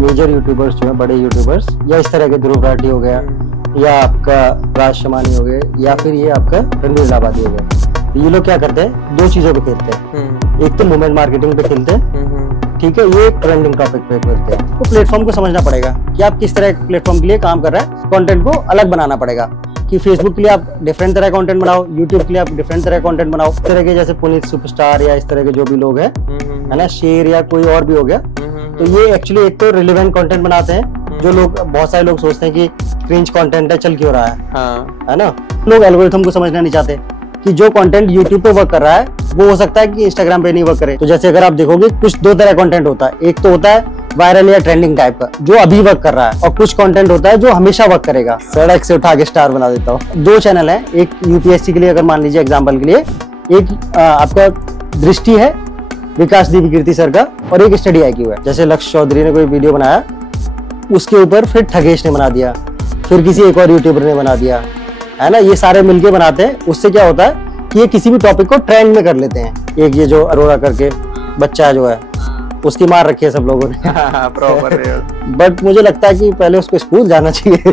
Major YouTubers जो है, बड़े यूट्यूबर्स, या इस तरह के ध्रुव राठी हो गया, या आपका राज शमानी हो गए, या फिर ये आपका रणबीर इलाहाबादी हो गया, ये लोग क्या करते हैं, दो चीजों पे खेलते हैं। एक तो मूवमेंट मार्केटिंग पे खेलते हैं, ठीक है, ये ट्रेंडिंग टॉपिक पे खेलते हैं। तो प्लेटफॉर्म को समझना पड़ेगा कि आप किस तरह प्लेटफॉर्म के लिए काम कर रहे हैं। कंटेंट को अलग बनाना पड़ेगा कि फेसबुक के लिए आप डिफरेंट तरह कंटेंट बनाओ, यूट्यूब के लिए आप डिफरेंट तरह कंटेंट बनाओ। इस तरह के जैसे पुनीत सुपरस्टार या इस तरह के जो भी लोग हैं, है ना, शेर या कोई और भी हो गया, तो ये एक्चुअली एक तो रिलेवेंट कंटेंट बनाते हैं, जो लोग, बहुत सारे लोग सोचते हैं कि क्रिंज कंटेंट है, चल क्यों रहा है, है ना। लोग एल्गोरिथम को समझना नहीं चाहते कि जो कंटेंट यूट्यूब पे वर्क कर रहा है वो हो सकता है कि इंस्टाग्राम पे नहीं वर्क करे। तो जैसे अगर आप देखोगे, कुछ दो तरह कंटेंट होता है, एक तो होता है वायरल या ट्रेंडिंग टाइप का जो अभी वर्क कर रहा है, और कुछ कंटेंट होता है जो हमेशा वर्क करेगा। सड़क से उठा के स्टार बना देता हूँ। दो चैनल है, एक यूपीएससी के लिए, अगर मान लीजिए एग्जाम्पल के लिए, एक आपका दृष्टि है विकास दिव्यकीर्ति सर का, और एक स्टडी IQ है। जैसे लक्ष्य चौधरी ने कोई वीडियो बनाया, उसके ऊपर फिर ठगेश ने बना दिया, फिर किसी एक और यूट्यूबर ने बना दिया, है ना। ये सारे मिलके बनाते हैं। उससे क्या होता है कि ये किसी भी टॉपिक को ट्रेंड में कर लेते हैं। एक ये जो अरोड़ा करके बच्चा जो है, उसकी मार रखी है सब लोगों ने प्रॉपर। बट मुझे लगता है कि पहले उसको स्कूल जाना चाहिए।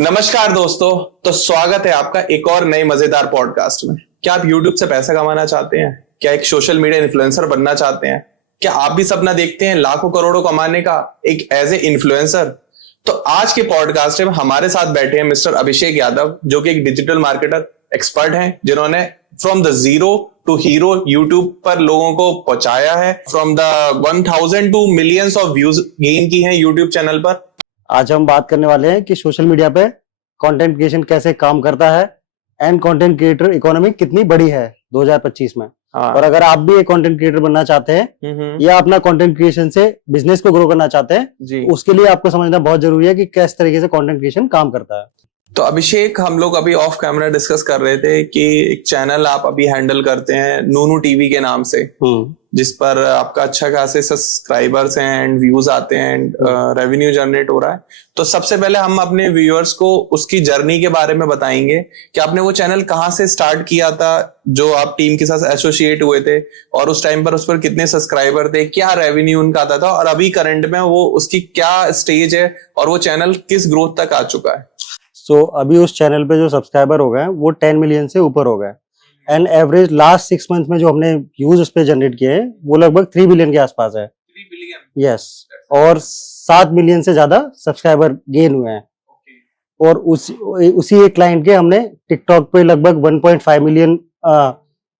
नमस्कार दोस्तों, तो स्वागत है आपका एक और नई मजेदार पॉडकास्ट में। क्या आप YouTube से पैसा कमाना चाहते हैं? क्या एक सोशल मीडिया इन्फ्लुएंसर बनना चाहते हैं? क्या आप भी सपना देखते हैं लाखों करोड़ों कमाने का एक एज ए इन्फ्लुएंसर? तो आज के पॉडकास्ट में हमारे साथ बैठे हैं मिस्टर अभिषेक यादव, जो कि एक डिजिटल मार्केटर एक्सपर्ट हैं, जिन्होंने from the zero to hero YouTube पर लोगों को पहुंचाया है, from the 1000 to millions of views gain की हैं यूट्यूब चैनल पर। आज हम बात करने वाले हैं कि सोशल मीडिया पे कंटेंट क्रिएशन कैसे काम करता है, एंड कंटेंट क्रिएटर इकोनॉमी कितनी बड़ी है 2025 में। और अगर आप भी एक कंटेंट क्रिएटर बनना चाहते हैं, या अपना कंटेंट क्रिएशन से बिजनेस को ग्रो करना चाहते हैं, तो उसके लिए आपको समझना बहुत जरूरी है कि किस तरीके से कंटेंट क्रिएशन काम करता है। तो अभिषेक, हम लोग अभी ऑफ कैमरा डिस्कस कर रहे थे कि एक चैनल आप अभी हैंडल करते हैं नूनू टीवी के नाम से, जिस पर आपका अच्छा खासे सब्सक्राइबर्स हैं एंड व्यूज आते हैं एंड रेवेन्यू जनरेट हो रहा है। तो सबसे पहले हम अपने व्यूअर्स को उसकी जर्नी के बारे में बताएंगे कि आपने वो चैनल कहाँ से स्टार्ट किया था, जो आप टीम के साथ एसोसिएट हुए थे, और उस टाइम पर उस पर कितने सब्सक्राइबर थे, क्या रेवेन्यू उनका आता था, और अभी करंट में वो उसकी क्या स्टेज है, और वो चैनल किस ग्रोथ तक आ चुका है। सो अभी उस चैनल पे जो सब्सक्राइबर हो गए वो 10 मिलियन से ऊपर हो गए, एंड एवरेज लास्ट 6 मंथ में जो हमने व्यूज उस पे जनरेट किए हैं वो लगभग 3 बिलियन के आसपास है। 3 बिलियन, यस। और 7 मिलियन से ज्यादा सब्सक्राइबर गेन हुए हैं। और उसी एक क्लाइंट के हमने टिकटॉक पे लगभग 1.5 मिलियन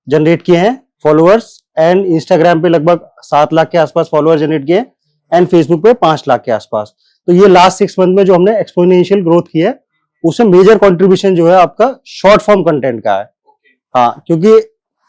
जनरेट किए हैं फॉलोअर्स, एंड इंस्टाग्राम पे लगभग 7 लाख के आसपास फॉलोअर जनरेट किए, एंड फेसबुक पे 5 लाख के आसपास। तो ये लास्ट 6 मंथ में जो हमने एक्सपोनेंशियल ग्रोथ की है, उसमें मेजर कंट्रीब्यूशन जो है आपका शॉर्ट फॉर्म कंटेंट का है। हाँ, क्योंकि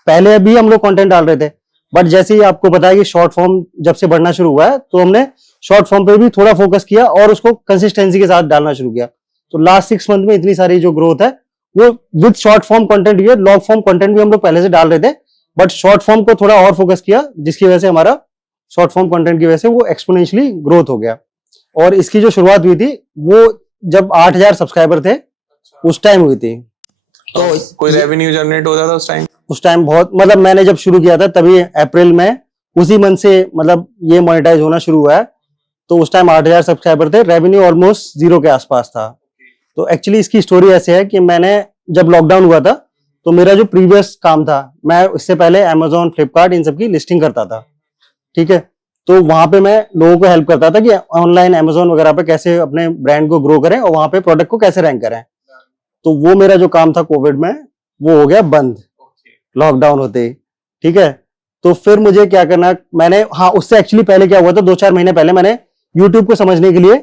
पहले भी हम लोग कंटेंट डाल रहे थे, बट जैसे ही आपको पता है कि शॉर्ट फॉर्म जब से बढ़ना शुरू हुआ है, तो हमने शॉर्ट फॉर्म पे भी थोड़ा फोकस किया और उसको कंसिस्टेंसी के साथ डालना शुरू किया। तो लास्ट 6 मंथ में इतनी सारी जो ग्रोथ है वो विद शॉर्ट फॉर्म कंटेंट भी है। लॉन्ग फॉर्म कंटेंट भी हम लोग पहले से डाल रहे थे, बट शॉर्ट फॉर्म को थोड़ा और फोकस किया, जिसकी वजह से हमारा शॉर्ट फॉर्म कंटेंट की वजह से वो एक्सपोनेंशियली ग्रोथ हो गया। और इसकी जो शुरुआत हुई थी वो जब 8000 सब्सक्राइबर थे उस टाइम हुई थी। तो कोई रेवेन्यू जनरेट होता था उस टाइम? बहुत, मतलब मैंने जब शुरू किया था तभी अप्रैल में, उसी मंथ से मतलब ये मोनेटाइज होना शुरू हुआ है। तो उस टाइम 8000 सब्सक्राइबर थे, रेवेन्यू ऑलमोस्ट 0 के आसपास था। तो एक्चुअली इसकी स्टोरी ऐसे है कि मैंने जब लॉकडाउन हुआ था, तो मेरा जो प्रीवियस काम था, मैं इससे पहले अमेजोन, फ्लिपकार्ट इन सब की लिस्टिंग करता था, ठीक है। तो वहां पे मैं लोगों को हेल्प करता था कि ऑनलाइन अमेजोन वगैरह पे कैसे अपने ब्रांड को ग्रो करें और वहां पे प्रोडक्ट को कैसे रैंक करें। तो वो मेरा जो काम था कोविड में, वो हो गया बंद लॉकडाउन होते ही, ठीक है। तो फिर मुझे क्या करना, मैंने, हाँ, उससे एक्चुअली पहले क्या हुआ था, 2-4 महीने पहले मैंने यूट्यूब को समझने के लिए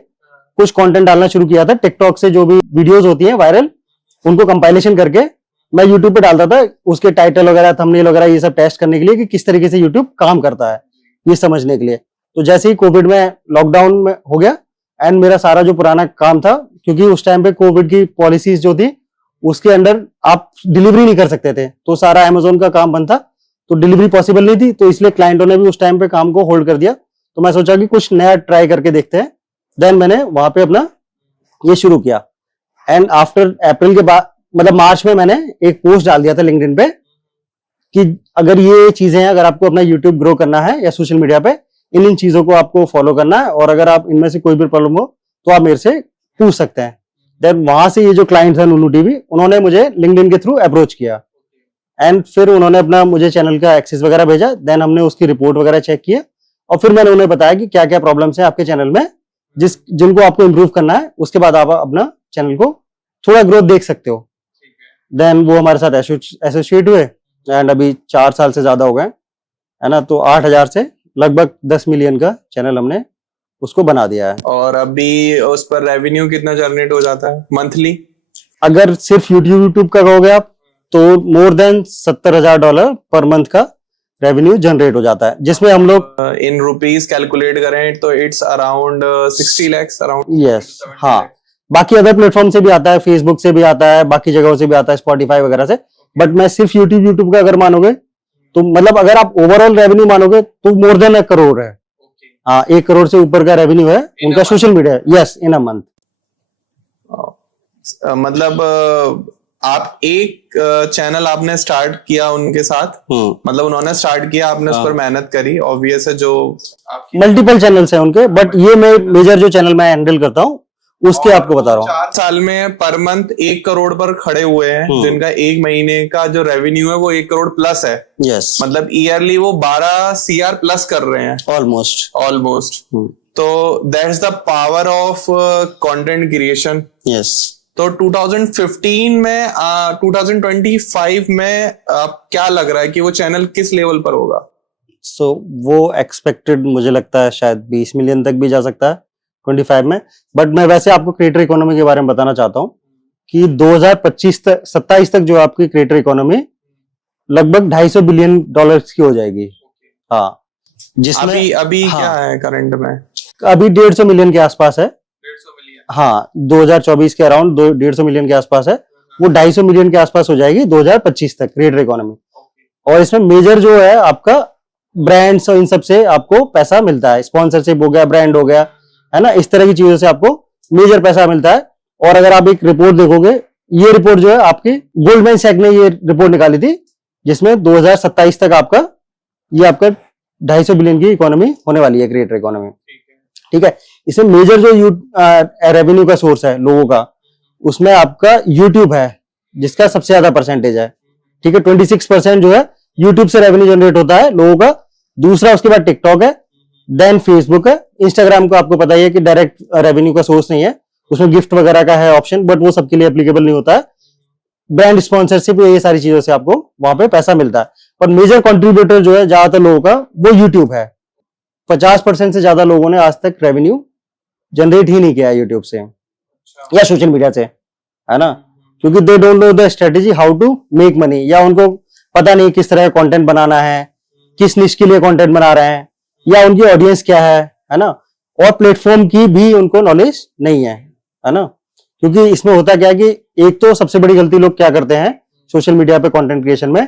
कुछ कंटेंट डालना शुरू किया था। टिकटॉक से जो भी वीडियोस होती हैं वायरल, उनको कंपाइलेशन करके मैं यूट्यूब पे डालता था, उसके टाइटल वगैरह, थंबनेल वगैरह, ये सब टेस्ट करने के लिए कि किस तरीके से यूट्यूब काम करता है, ये समझने के लिए। तो जैसे ही कोविड में लॉकडाउन में हो गया, एंड मेरा सारा जो पुराना काम था, क्योंकि उस टाइम पे कोविड की पॉलिसीज जो थी उसके अंडर आप डिलीवरी नहीं कर सकते थे, तो सारा अमेजोन का काम बंद था, तो डिलीवरी पॉसिबल नहीं थी, तो इसलिए क्लाइंटों ने भी उस टाइम पे काम को होल्ड कर दिया। तो मैं सोचा कि कुछ नया ट्राई करके देखते हैं। देन मैंने वहां पे अपना ये शुरू किया, एंड आफ्टर अप्रैल के बाद, मतलब मार्च में, मैंने एक पोस्ट डाल दिया था लिंक्डइन पे कि अगर ये चीजें हैं, अगर आपको अपना यूट्यूब ग्रो करना है या सोशल मीडिया पे, इन चीजों को आपको फॉलो करना है, और अगर आप इनमें से कोई भी प्रॉब्लम हो तो आप मेरे से पूछ सकते हैं। देन वहां से ये जो क्लाइंट है नूनू टीवी, उन्होंने मुझे लिंक्डइन के थ्रू अप्रोच किया, एंड फिर उन्होंने अपना मुझे चैनल का एक्सेस वगैरह भेजा। देन हमने उसकी रिपोर्ट वगैरह चेक किया, और फिर मैंने उन्हें बताया कि क्या क्या प्रॉब्लम्स है आपके चैनल में, जिनको आपको इम्प्रूव करना है। उसके बाद आप अपना चैनल को थोड़ा ग्रोथ देख सकते हो। देन वो हमारे साथ एसोसिएट हुए, एंड अभी 4 साल से ज्यादा हो गए, है ना। तो 8,000 से लगभग 10 मिलियन का चैनल हमने उसको बना दिया है। और अभी उस पर रेवेन्यू कितना जनरेट हो जाता है मंथली? अगर सिर्फ यूट्यूब का कहोगे आप, तो मोर देन $70,000 पर मंथ का रेवेन्यू जनरेट हो जाता है, जिसमें हम लोग इन रुपीस कैलकुलेट करें तो it's around 60 lakhs around. Yes, हाँ। बाकी अदर प्लेटफॉर्म से भी आता है, फेसबुक से भी आता है, बाकी जगहों से भी आता है, स्पॉटिफाई वगैरह से। बट मैं सिर्फ यूट्यूब का अगर मानोगे तो मतलब अगर आप ओवरऑल रेवेन्यू मानोगे तो मोर देन 1 करोड़ है। हाँ, 1 करोड़ से ऊपर का रेवेन्यू है उनका social media. Yes, in a month. मतलब आप एक चैनल आपने स्टार्ट किया उनके साथ, मतलब उन्होंने स्टार्ट किया, आपने उस पर मेहनत करी, ऑब्वियस है। जो मल्टीपल चैनल्स हैं उनके, बट ये मैं मेजर जो चैनल मैं हैंडल करता हूँ उसके आपको बता रहा हूँ। 4 साल में पर मंथ 1 करोड़ पर खड़े हुए हैं, जिनका 1 महीने का जो रेवेन्यू है वो 1 करोड़ प्लस है। यस, मतलब ईयरली वो 12 CR प्लस कर रहे हैं ऑलमोस्ट। तो that's the power of content creation. Yes. तो 2015 में 2025 में क्या लग रहा है कि वो चैनल किस लेवल पर होगा? वो एक्सपेक्टेड मुझे लगता है शायद 20 मिलियन तक भी जा सकता है 25 में। बट मैं वैसे आपको क्रिएटर इकोनॉमी के बारे में बताना चाहता हूँ कि 2027 तक जो आपकी क्रिएटर इकोनॉमी लगभग $250 बिलियन की हो जाएगी। हाँ, जिसमें अभी हाँ, क्या है करंट में? अभी 150 मिलियन के आसपास है। 150 मिलियन? हाँ, 2024 के अराउंड 150 मिलियन के आसपास है। वो 250 मिलियन के आसपास हो जाएगी 2025 तक क्रिएटर इकोनॉमी। और इसमें मेजर जो है आपका ब्रांड्स और इन सब से आपको पैसा मिलता है। स्पॉन्सरशिप हो गया, ब्रांड हो गया, है ना, इस तरह की चीजों से आपको मेजर पैसा मिलता है। और अगर आप एक रिपोर्ट देखोगे, ये रिपोर्ट जो है आपकी गोल्डमैन सैक ने ये रिपोर्ट निकाली थी, जिसमें 2027 तक आपका 250 बिलियन की इकोनॉमी होने वाली है, क्रिएटर इकोनॉमी। ठीक है। इसमें मेजर जो रेवेन्यू का सोर्स है लोगों का, उसमें आपका यूट्यूब है, जिसका सबसे ज्यादा परसेंटेज है। ठीक है, 26% जो है यूट्यूब से रेवेन्यू जनरेट होता है लोगों का। दूसरा उसके बाद टिकटॉक है, देन फेसबुक है। इंस्टाग्राम को आपको पता ही है कि डायरेक्ट रेवेन्यू का सोर्स नहीं है, उसमें गिफ्ट वगैरह का है ऑप्शन, बट वो सबके लिए एप्लीकेबल नहीं होता है। ब्रांड स्पॉन्सरशिप, ये सारी चीजों से आपको वहां पे पैसा मिलता है। पर मेजर कंट्रीब्यूटर जो है ज्यादातर लोगों का, वो यूट्यूब है। 50% से ज्यादा लोगों ने आज तक रेवेन्यू जनरेट ही नहीं किया है यूट्यूब से या सोशल मीडिया से, है ना, क्योंकि they don't know the strategy how to make money, या उनको पता नहीं किस तरह का कंटेंट बनाना है, किस निश के लिए कंटेंट बना रहे हैं, या उनकी ऑडियंस क्या है ना। और प्लेटफॉर्म की भी उनको नॉलेज नहीं है ना। क्योंकि इसमें होता क्या है कि एक तो सबसे बड़ी गलती लोग क्या करते हैं सोशल मीडिया पे कंटेंट क्रिएशन में,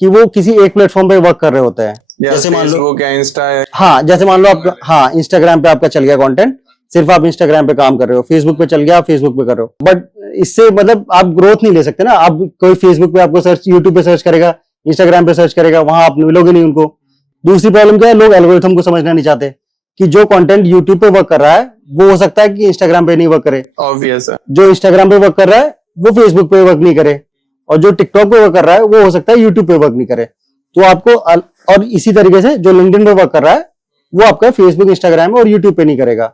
कि वो किसी एक प्लेटफॉर्म पे वर्क कर रहे होते हैं। जैसे मान लो क्या इंस्टा है, हाँ, जैसे मान लो आप, हाँ, इंस्टाग्राम पे आपका चल गया कंटेंट, सिर्फ आप इंस्टाग्राम पे काम कर रहे हो, फेसबुक पे चल गया, आप फेसबुक पे कर रहे हो, बट इससे मतलब आप ग्रोथ नहीं ले सकते ना। आप कोई फेसबुक पे आपको सर्च, यूट्यूब पे सर्च करेगा, इंस्टाग्राम पे सर्च करेगा, वहां आप मिलोगे नहीं उनको। दूसरी प्रॉब्लम क्या है, लोग एल्गोरिथम को समझना नहीं चाहते कि जो कंटेंट यूट्यूब पे वर्क कर रहा है वो हो सकता है कि इंस्टाग्राम पे नहीं वर्क करे। ऑब्वियस है। जो इंस्टाग्राम पे वर्क कर रहा है वो फेसबुक पे वर्क नहीं करे, और जो टिकटॉक पे वर्क कर रहा है वो हो सकता है यूट्यूब पे वर्क नहीं करे। तो आपको, और इसी तरीके से जो लिंक्डइन पे वर्क कर रहा है वो आपका फेसबुक, इंस्टाग्राम और यूट्यूब पे नहीं करेगा।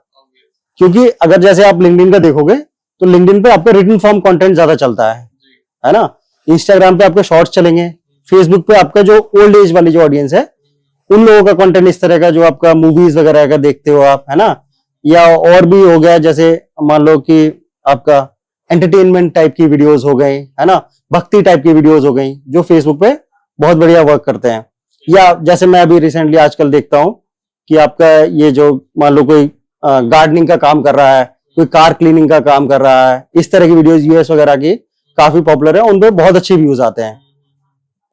क्योंकि अगर जैसे आप लिंक्डइन का देखोगे तो लिंक्डइन पे आपका रिटन फॉर्म कंटेंट ज्यादा चलता है ना। इंस्टाग्राम पे आपके शॉर्ट्स चलेंगे, फेसबुक पे आपका जो ओल्ड एज वाली जो ऑडियंस है उन लोगों का कंटेंट इस तरह का, जो आपका मूवीज वगैरह का देखते हो आप, है ना। या और भी हो गया, जैसे मान लो कि आपका एंटरटेनमेंट टाइप की वीडियोस हो गई, है ना, भक्ति टाइप की वीडियोस हो गई, जो फेसबुक पे बहुत बढ़िया वर्क करते हैं। या जैसे मैं अभी रिसेंटली आजकल देखता हूं कि आपका ये जो मान लो कोई गार्डनिंग का काम कर रहा है, कोई कार क्लीनिंग का काम कर रहा है, इस तरह की वीडियोस यूएस वगैरह की काफी पॉपुलर है, उन पे बहुत अच्छे व्यूज आते हैं।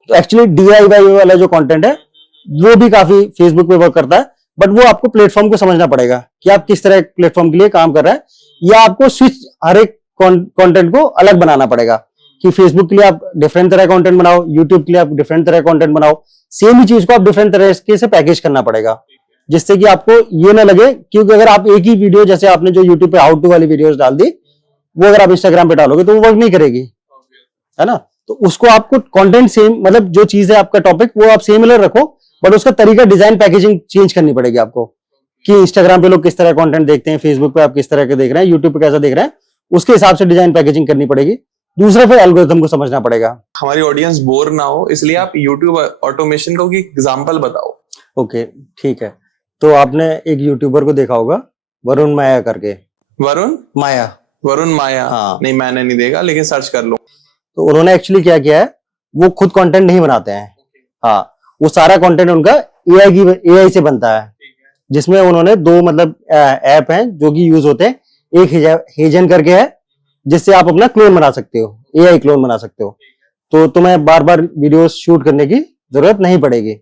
तो एक्चुअली DIY वाला जो कंटेंट है वो भी काफी फेसबुक पे वर्क करता है, बट वो आपको प्लेटफॉर्म को समझना पड़ेगा कि आप किस तरह प्लेटफॉर्म के लिए काम कर रहे हैं, या आपको स्विच हर एक कंटेंट को अलग बनाना पड़ेगा कि फेसबुक के लिए आप डिफरेंट तरह कंटेंट बनाओ, यूट्यूब के लिए आप डिफरेंट तरह कंटेंट बनाओ, सेम ही चीज को आप डिफरेंट तरह से पैकेज करना पड़ेगा। जिससे कि आपको ये ना लगे, क्योंकि अगर आप एक ही वीडियो, जैसे आपने जो यूट्यूब पे हाउ टू वाली वीडियोस डाल दी, वो अगर आप इंस्टाग्राम पे डालोगे तो वो वर्क नहीं करेगी, है ना। तो उसको आपको कंटेंट सेम, मतलब जो चीज है आपका टॉपिक वो आप सिमिलर रखो, बट उसका तरीका, डिजाइन, पैकेजिंग चेंज करनी पड़ेगी आपको, कि इंस्टाग्राम पे लोग किस तरह कंटेंट देखते हैं, फेसबुक पे आप किस तरह के देख रहे हैं, यूट्यूब पे कैसा देख रहे हैं, उसके हिसाब से डिजाइन पैकेजिंग करनी पड़ेगी। दूसरा फिर एल्गोरिथम को समझना पड़ेगा। हमारी ऑडियंस बोर ना हो, इसलिए आप यूट्यूब ऑटोमेशन का कोई एग्जांपल बताओ। ओके, ठीक है। तो आपने एक यूट्यूबर को देखा होगा, वरुण माया करके। वरुण माया? हाँ। नहीं, मैंने नहीं देखा, लेकिन सर्च कर लो। तो उन्होंने एक्चुअली क्या किया है, वो खुद कंटेंट नहीं बनाते हैं। हाँ, वो सारा कंटेंट उनका एआई से बनता है, जिसमें उन्होंने दो मतलब ऐप हैं जो कि यूज होते हैं। एक हेजन करके है, जिससे आप अपना क्लोन बना सकते हो, एआई क्लोन बना सकते हो। तो तुम्हें बार बार वीडियो शूट करने की जरूरत नहीं पड़ेगी,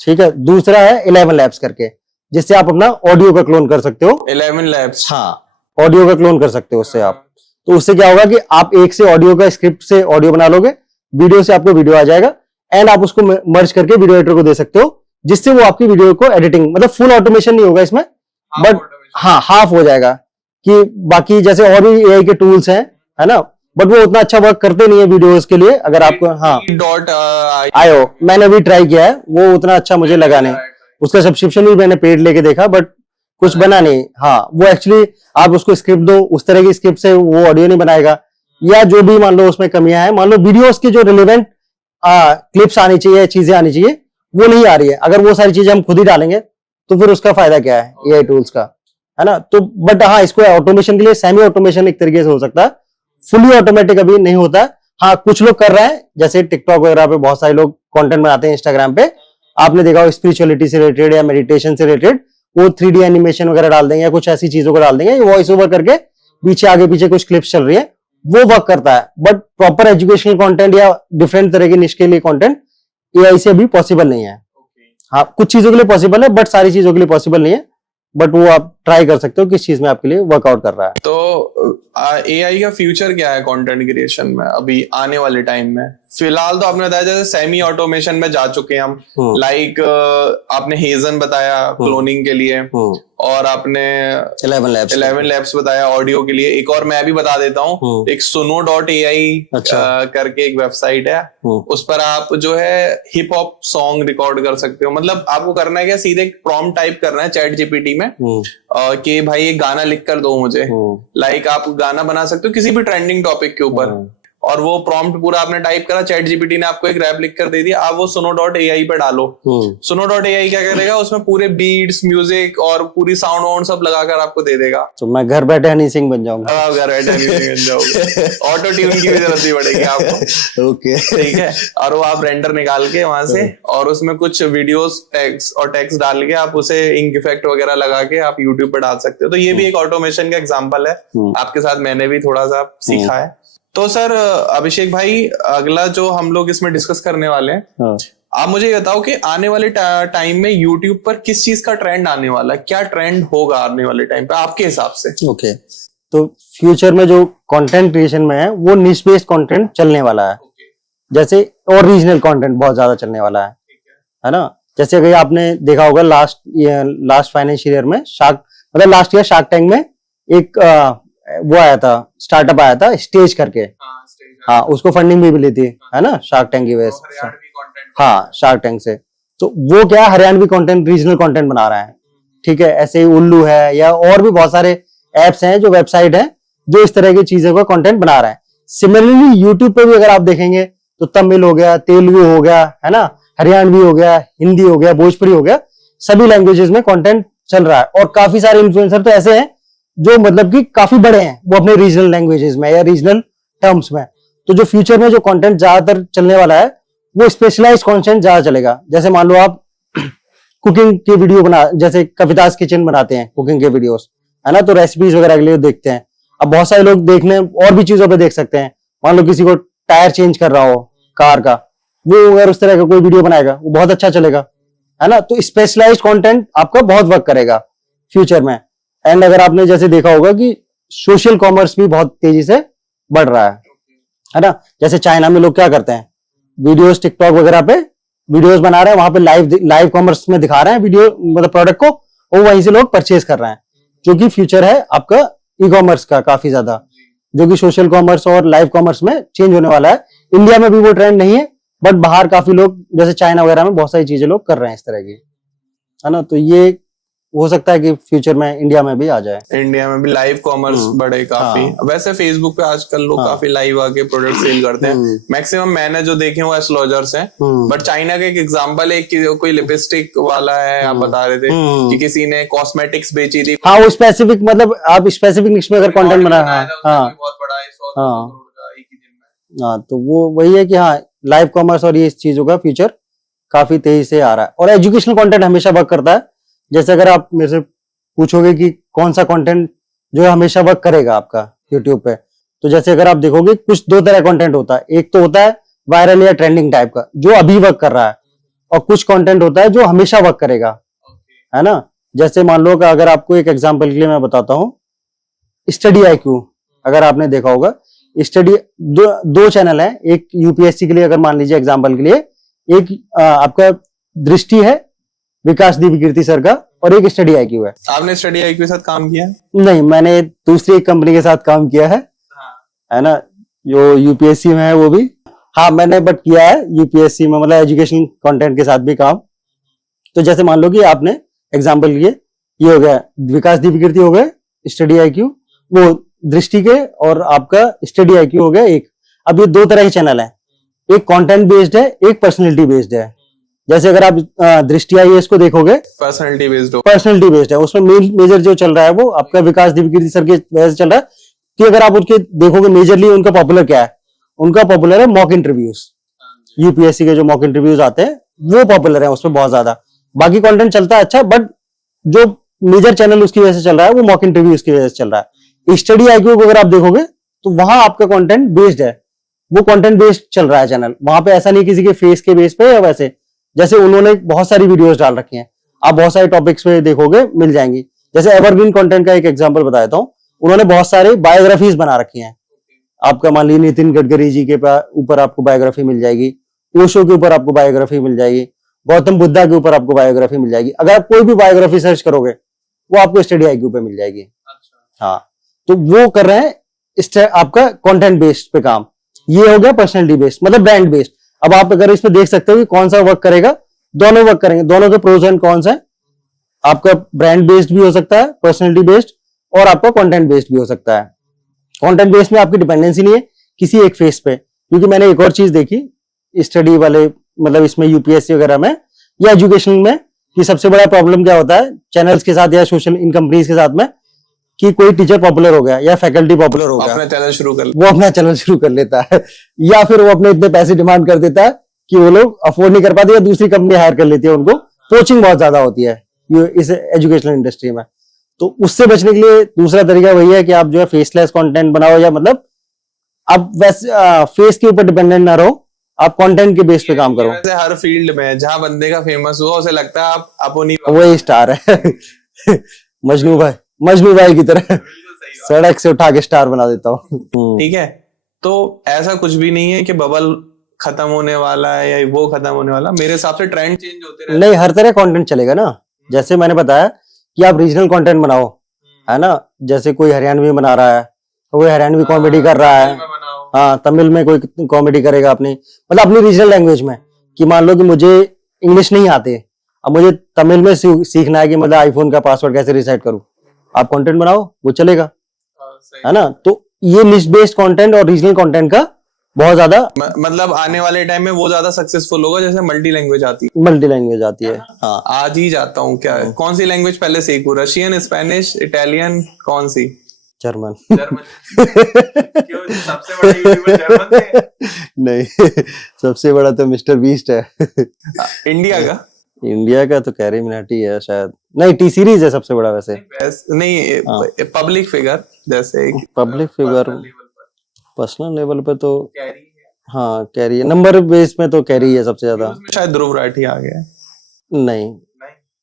ठीक है। दूसरा है 11 लैब्स करके, जिससे आप अपना ऑडियो का क्लोन कर सकते हो। 11 लैब्स? हाँ, ऑडियो का क्लोन कर सकते हो उससे आप। तो उससे क्या होगा कि आप एक से ऑडियो का स्क्रिप्ट से ऑडियो बना लोगे, वीडियो से आपको वीडियो आ जाएगा, एंड आप उसको मर्ज करके वीडियो एडिटर को दे सकते हो, जिससे वो आपकी वीडियो को एडिटिंग, मतलब फुल ऑटोमेशन नहीं होगा इसमें, बट हाँ हाफ हो जाएगा। कि बाकी जैसे और भी एआई के टूल्स हैं, है ना, बट वो उतना अच्छा वर्क करते नहीं है वीडियोस के लिए। अगर आपको .io मैंने भी ट्राई किया है, वो उतना अच्छा मुझे लगा नहीं। उसका सब्सक्रिप्शन भी मैंने पेड लेके देखा, बट कुछ बना नहीं। हाँ, वो एक्चुअली आप उसको स्क्रिप्ट दो, उस तरह की स्क्रिप्ट से वो ऑडियो नहीं बनाएगा, या जो भी मान लो उसमें कमियां हैं, मान लो वीडियोस की जो रिलेवेंट क्लिप्स आनी चाहिए, चीजें आनी चाहिए, वो नहीं आ रही है। अगर वो सारी चीजें हम खुद ही डालेंगे तो फिर उसका फायदा क्या है एआई टूल्स का, है ना। तो बट हाँ, इसको ऑटोमेशन के लिए सेमी ऑटोमेशन एक तरीके से हो सकता है, फुली ऑटोमेटिक अभी नहीं होता। हाँ, कुछ लोग कर रहे हैं, जैसे टिकटॉक वगैरह पे बहुत सारे लोग कंटेंट बनाते हैं, इंस्टाग्राम पे आपने देखा हो, स्पिरिचुअलिटी से रिलेटेड या मेडिटेशन से रिलेटेड, वो 3D एनिमेशन वगैरह डाल देंगे या कुछ ऐसी चीजों को डाल देंगे, वॉइस ओवर करके पीछे आगे पीछे कुछ क्लिप्स चल रही है, वो वर्क करता है। बट प्रॉपर एजुकेशनल कंटेंट या डिफरेंट तरह के निश के लिए कंटेंट एआई से अभी पॉसिबल नहीं है। हाँ, कुछ चीजों के लिए पॉसिबल है, बट सारी चीजों के लिए पॉसिबल नहीं है। बट वो आप ट्राई कर सकते हो किस चीज में आपके लिए वर्कआउट कर रहा है। तो एआई का फ्यूचर क्या है कंटेंट क्रिएशन में अभी आने वाले टाइम में? फिलहाल तो आपने बताया जैसे सेमी ऑटोमेशन में जा चुके हैं हम, लाइक आपने हेजन बताया क्लोनिंग के लिए, और आपने 11 लैब्स बताया ऑडियो के लिए। एक और मैं भी बता देता हूँ, एक suno.ai करके एक वेबसाइट है, उस पर आप जो है हिप हॉप सॉन्ग रिकॉर्ड कर सकते हो। मतलब आपको करना है क्या, सीधे प्रॉम्प्ट टाइप करना है चैट जीपीटी में कि भाई एक गाना लिख कर दो मुझे, लाइक आप गाना बना सकते हो किसी भी ट्रेंडिंग टॉपिक के ऊपर, और वो प्रॉम्प्ट पूरा आपने टाइप करा, चैट जीपीटी ने आपको एक रैप लिख कर दे दिया, आप वो suno.ai पे डालो। suno.ai क्या करेगा, उसमें पूरे बीट्स, म्यूजिक और पूरी साउंड वाउंड सब लगाकर आपको दे देगा। तो मैं घर बैठे हनी सिंह बन जाऊंगा। घर बैठे हनी सिंह बन जाओगे, ऑटो ट्यून की भी जरूरत नहीं पड़ेगी आपको। ओके, ठीक है। और वो आप रेंडर निकाल के वहां से, और उसमें कुछ वीडियोस, टेक्स्ट डाल के आप उसे इंक इफेक्ट वगैरह लगा के आप यूट्यूब पे डाल सकते हो। तो ये भी एक ऑटोमेशन का एग्जाम्पल है, आपके साथ मैंने भी थोड़ा सा सीखा है। तो सर अभिषेक भाई, अगला जो हम लोग इसमें डिस्कस करने वाले हैं, आप मुझे ये बताओ कि आने वाले टाइम में यूट्यूब पर किस चीज का ट्रेंड आने वाला है, क्या ट्रेंड होगा आने वाले टाइम पे आपके हिसाब से? ओके, तो फ्यूचर में जो कंटेंट क्रिएशन में है वो निश बेस्ड कंटेंट चलने वाला है, जैसे और रीजनल कंटेंट बहुत ज्यादा चलने वाला है ना। जैसे अगर आपने देखा होगा लास्ट फाइनेंशियल ईयर में लास्ट ईयर शार्क टैंक में एक वो आया था, स्टार्टअप आया था स्टेज करके। हाँ, उसको फंडिंग भी मिली थी, है ना, शार्क टैंक की वजह से। हाँ, शार्क टैंक से। तो वो क्या हरियाणवी कंटेंट, रीजनल कंटेंट बना रहा है, ठीक है। ऐसे ही उल्लू है, या और भी बहुत सारे एप्स हैं, जो वेबसाइट है, जो इस तरह की चीजों का कंटेंट बना रहा है। सिमिलरली यूट्यूब पे भी अगर आप देखेंगे तो तमिल हो गया, तेलुगु हो गया, है ना, हरियाणवी हो गया, हिंदी हो गया, भोजपुरी हो गया, सभी लैंग्वेजेस में कंटेंट चल रहा है। और काफी सारे इन्फ्लुएंसर तो ऐसे हैं जो मतलब कि काफी बड़े हैं, वो अपने रीजनल लैंग्वेजेस में या रीजनल टर्म्स में। तो जो फ्यूचर में जो कंटेंट ज्यादातर चलने वाला है वो स्पेशलाइज्ड कंटेंट ज्यादा चलेगा। जैसे मान लो आप कुकिंग की वीडियो बना, जैसे कविताज किचन बनाते हैं कुकिंग के वीडियोस, है ना, तो रेसिपीज वगैरह के लिए देखते हैं। अब बहुत सारे लोग देखने और भी चीजों पे देख सकते हैं। मान लो किसी को टायर चेंज कर रहा हो कार का, वो अगर उस तरह का कोई वीडियो बनाएगा वो बहुत अच्छा चलेगा, है ना। तो स्पेशलाइज्ड कंटेंट आपका बहुत वर्क करेगा फ्यूचर में। एंड अगर आपने जैसे देखा होगा कि सोशल कॉमर्स भी बहुत तेजी से बढ़ रहा है ना। जैसे चाइना में लोग क्या करते हैं, वीडियोस टिकटॉक वगैरह पे वीडियोस बना रहे हैं, वहां पे लाइव कॉमर्स में दिखा रहे हैं वीडियो, मतलब प्रोडक्ट को, और वहीं से लोग परचेज कर रहे हैं, जो कि फ्यूचर है आपका ई कॉमर्स का काफी ज्यादा, जो कि सोशल कॉमर्स और लाइव कॉमर्स में चेंज होने वाला है। इंडिया में भी वो ट्रेंड नहीं है, बट बाहर काफी लोग जैसे चाइना वगैरह में बहुत सारी चीजें लोग कर रहे हैं इस तरह की, है ना। तो ये हो सकता है कि फ्यूचर में इंडिया में भी आ जाए। इंडिया में भी लाइव कॉमर्स बढ़े काफी। हाँ। वैसे फेसबुक पे आजकल लोग काफी लाइव आके प्रोडक्ट सेल करते हैं। मैक्सिमम मैंने जो देखे वो एस्ट्रोलॉजर्स हैं, बट चाइना का एक एग्जांपल है कि कोई लिपस्टिक वाला है, आप बता रहे थे कि किसी ने कॉस्मेटिक्स बेची थी। हाँ, वो स्पेसिफिक, मतलब आप स्पेसिफिक निश में अगर कंटेंट बना, हाँ बहुत बड़ा है, 100 करोड़ का एक ही दिन में। हाँ, तो वो वही है कि हाँ, लाइव कॉमर्स और ये चीजों का फ्यूचर काफी तेजी से आ रहा है। और एजुकेशनल कंटेंट हमेशा वर्क करता है। जैसे अगर आप मेरे से पूछोगे कि कौन सा कंटेंट जो है हमेशा वर्क करेगा आपका यूट्यूब पे, तो जैसे अगर आप देखोगे कुछ दो तरह कंटेंट होता है। एक तो होता है वायरल या ट्रेंडिंग टाइप का, जो अभी वर्क कर रहा है, और कुछ कंटेंट होता है जो हमेशा वर्क करेगा, है ना। जैसे मान लो कि अगर आपको एक एग्जांपल के लिए मैं बताता हूँ, स्टडी IQ, अगर आपने देखा होगा, स्टडी दो चैनल है, एक यूपीएससी के लिए अगर मान लीजिए एग्जाम्पल के लिए, एक आपका दृष्टि है विकास दिव्यकीर्ति सर का, और एक स्टडी IQ है। आपने स्टडी IQ के साथ काम किया? नहीं, मैंने दूसरी एक कंपनी के साथ काम किया है, है ना, जो यूपीएससी में है वो भी। हाँ, मैंने बट किया है यूपीएससी में, मतलब एजुकेशन कंटेंट के साथ भी काम। तो जैसे मान लो कि आपने एग्जाम्पल लिए, ये हो गया विकास दिव्यकीर्ति हो गए, स्टडी IQ वो दृष्टि के, और आपका स्टडी IQ हो गया एक। अब ये दो तरह के चैनल है, एक कंटेंट बेस्ड है, एक पर्सनैलिटी बेस्ड है। जैसे अगर आप दृष्टि IAS को देखोगे, पर्सनैलिटी बेस्ड है, उसमें मेजर जो चल रहा है वो आपका विकास दिव्यकीर्ति सर के वजह से चल रहा है। कि अगर आप उनके देखोगे मेजरली उनका पॉपुलर क्या है, उनका पॉपुलर है मॉक इंटरव्यूज। यूपीएससी के जो मॉक इंटरव्यूज आते हैं वो पॉपुलर है उसमें बहुत ज्यादा। बाकी कंटेंट चलता है अच्छा, बट जो मेजर चैनल उसकी वजह से चल रहा है वो मॉक इंटरव्यूज की वजह से चल रहा है। स्टडी IQ को अगर आप देखोगे तो वहां आपका कंटेंट बेस्ड है, वो कंटेंट बेस्ड चल रहा है चैनल। वहां पे ऐसा नहीं किसी के फेस के बेस पे, या वैसे जैसे उन्होंने बहुत सारी वीडियोस डाल रखी हैं, आप बहुत सारे टॉपिक्स पे देखोगे मिल जाएंगी। जैसे एवरग्रीन कंटेंट का एक एग्जांपल बता देता हूं, उन्होंने बहुत सारे बायोग्राफीज बना रखी हैं। आपका मान लीजिए नितिन गडकरी जी के ऊपर आपको बायोग्राफी मिल जाएगी, ओशो के ऊपर आपको बायोग्राफी मिल जाएगी, गौतम बुद्धा के ऊपर आपको बायोग्राफी मिल जाएगी। अगर आप कोई भी बायोग्राफी सर्च करोगे वो आपको स्टडी IQ पे मिल जाएगी। हाँ, तो वो कर रहे हैं आपका कंटेंट बेस्ड पे काम। ये हो गया पर्सनैलिटी बेस्ड, मतलब ब्रांड बेस्ड। अब आप अगर इसमें देख सकते हो कि कौन सा वर्क करेगा, दोनों वर्क करेंगे, दोनों के प्रोज एंड कॉन्स हैं। आपका ब्रांड बेस्ड भी हो सकता है, पर्सनैलिटी बेस्ड, और आपका कंटेंट बेस्ड भी हो सकता है। कंटेंट बेस्ड में आपकी डिपेंडेंसी नहीं है किसी एक फेस पे, क्योंकि मैंने एक और चीज देखी स्टडी वाले, मतलब इसमें यूपीएससी वगैरह में या एजुकेशन में, कि सबसे बड़ा प्रॉब्लम क्या होता है चैनल्स के साथ या सोशल इन कंपनीज के साथ में, कि कोई टीचर पॉपुलर हो गया या फैकल्टी पॉपुलर हो गया, अपना चैनल शुरू कर वो अपना चैनल शुरू कर लेता है, या फिर वो अपने इतने पैसे डिमांड कर देता है कि वो लोग अफोर्ड नहीं कर पाते, या दूसरी कंपनी हायर कर लेती है उनको। कोचिंग बहुत ज्यादा होती है इस एजुकेशनल इंडस्ट्री में। तो उससे बचने के लिए दूसरा तरीका वही है कि आप जो है फेसलेस कंटेंट बनाओ, या मतलब आप वैसे फेस के ऊपर डिपेंडेंट ना रहो, आप कंटेंट के बेस पे काम करो। वैसे हर फील्ड में जहां बंदे का फेमस हुआ उसे लगता है आप उन्हीं वही स्टार है मजनू भाई की तरह सड़क से उठा के स्टार बना देता हूँ। ठीक है, तो ऐसा कुछ भी नहीं है कि बबल खत्म होने वाला है या वो खत्म होने वाला। मेरे हिसाब से ट्रेंड चेंज होते रहते हैं। नहीं, हर तरह कंटेंट चलेगा ना। जैसे मैंने बताया कि आप रीजनल कंटेंट बनाओ, है ना। जैसे कोई हरियाणवी बना रहा है, कोई हरियाणवी कॉमेडी कर रहा है, हाँ, तमिल में कोई कॉमेडी करेगा अपनी, मतलब अपनी रीजनल लैंग्वेज में। कि मान लो कि मुझे इंग्लिश नहीं आते, अब मुझे तमिल में सीखना है कि मतलब आईफोन का पासवर्ड कैसे रिसेट करूं, आप कंटेंट बनाओ, वो चलेगा, है ना। तो ये निश बेस्ड कंटेंट और रीजनल कंटेंट का बहुत ज्यादा, मतलब आने वाले टाइम में वो ज्यादा सक्सेसफुल होगा जैसे मल्टी लैंग्वेज आती है। हाँ, आज ही जाता हूँ। क्या है, कौन सी लैंग्वेज पहले सीखूं? रशियन, स्पेनिश, इटालियन, कौन सी? जर्मन। क्यों, सबसे बड़ा यूट्यूबर जर्मन है? नहीं, सबसे बड़ा तो मिस्टर बीस्ट है। इंडिया का तो कैरी मिनाटी है शायद, नहीं, टी सीरीज है सबसे बड़ा वैसे। नहीं, पब्लिक फिगर, जैसे पब्लिक फिगर पर्सनल लेवल पे तो हाँ कैरी है, नंबर बेस में तो कैरी है सबसे ज्यादा। शायद ध्रुव राठी आ गया। नहीं,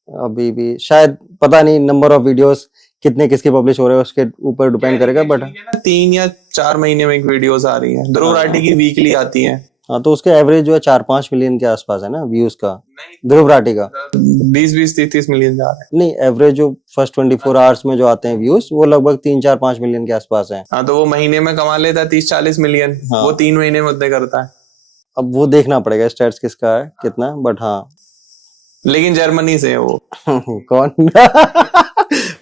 अभी भी शायद, पता नहीं, नंबर ऑफ वीडियोस कितने किसके पब्लिश हो रहे हैं उसके ऊपर डिपेंड करेगा, बट 3 या 4 महीने में एक वीडियोस आ रही है। ध्रुव राठी की वीकली आती है। हाँ, तो उसका एवरेज जो है 4-5 मिलियन के आसपास है ना व्यूज का, ध्रुव राठी का 20-30 मिलियन जा रहे हैं। नहीं, एवरेज जो फर्स्ट 24 आवर्स में जो आते हैं व्यूज वो लगभग 3-4-5 मिलियन के आसपास है। हाँ, तो वो महीने में कमा लेता है 30-40 मिलियन। हाँ। वो 3 महीने में उतने करता है। अब वो देखना पड़ेगा स्टैट्स किसका है कितना, बट हाँ लेकिन जर्मनी से है वो। कौन?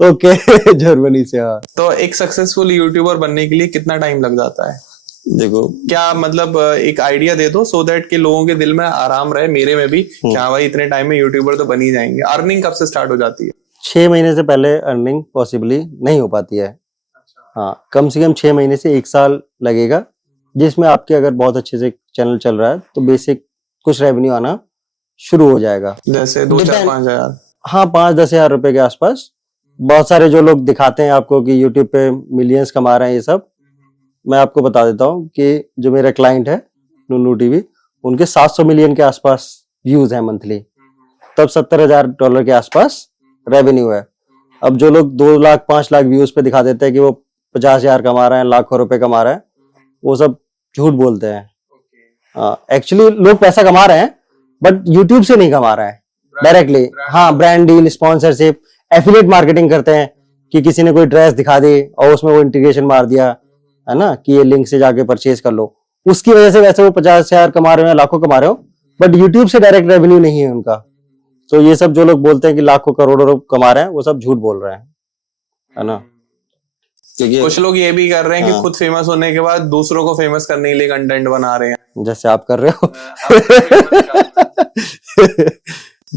ओके, जर्मनी से। हाँ, तो एक सक्सेसफुल यूट्यूबर बनने के लिए कितना टाइम लग जाता है? देखो, क्या मतलब एक आइडिया दे दो सो दैट कि लोगों के दिल में आराम रहे, मेरे में भी, क्या भाई इतने टाइम में यूट्यूबर तो बन ही जाएंगे। अर्निंग कब से स्टार्ट हो जाती है? 6 महीने से पहले अर्निंग पॉसिबली नहीं हो पाती है। अच्छा। हाँ, कम से कम 6 महीने से 1 साल लगेगा, जिसमें आपके अगर बहुत अच्छे से चैनल चल रहा है तो बेसिक कुछ रेवेन्यू आना शुरू हो जाएगा। जैसे 2-4-5 हजार। हाँ, 5-10 हजार रुपए के आसपास। बहुत सारे जो लोग दिखाते हैं आपको कि यूट्यूब पे मिलियंस कमा रहे हैं, ये सब मैं आपको बता देता हूँ कि जो मेरा क्लाइंट है नूनू टीवी, उनके 700 मिलियन के आसपास व्यूज हैं मंथली, तब $70,000 के आसपास रेवेन्यू है। अब जो लोग 2 लाख 5 लाख व्यूज पे दिखा देते हैं कि वो 50,000 कमा रहे हैं, लाखों रुपए कमा रहे हैं, वो सब झूठ बोलते हैं। एक्चुअली लोग पैसा कमा रहे हैं बट यूट्यूब से नहीं कमा रहे हैं डायरेक्टली। हाँ, brand deal, sponsorship, affiliate marketing करते हैं कि किसी ने कोई ड्रेस दिखा दी और उसमें वो इंटीग्रेशन मार दिया है ना कि ये लिंक से जाके परचेज कर लो, उसकी वजह से वैसे वो 50,000 कमा रहे हो, लाखों कमा रहे हो, बट यूट्यूब से डायरेक्ट रेवेन्यू नहीं है उनका। तो ये सब जो लोग बोलते हैं कि लाखों करोड़ों कमा रहे हैं, वो सब झूठ बोल रहे हैं, है ना। कुछ लोग ये भी कर रहे हैं कि खुद फेमस होने के बाद दूसरों को फेमस करने के लिए कंटेंट बना रहे हैं, जैसे आप कर रहे हो।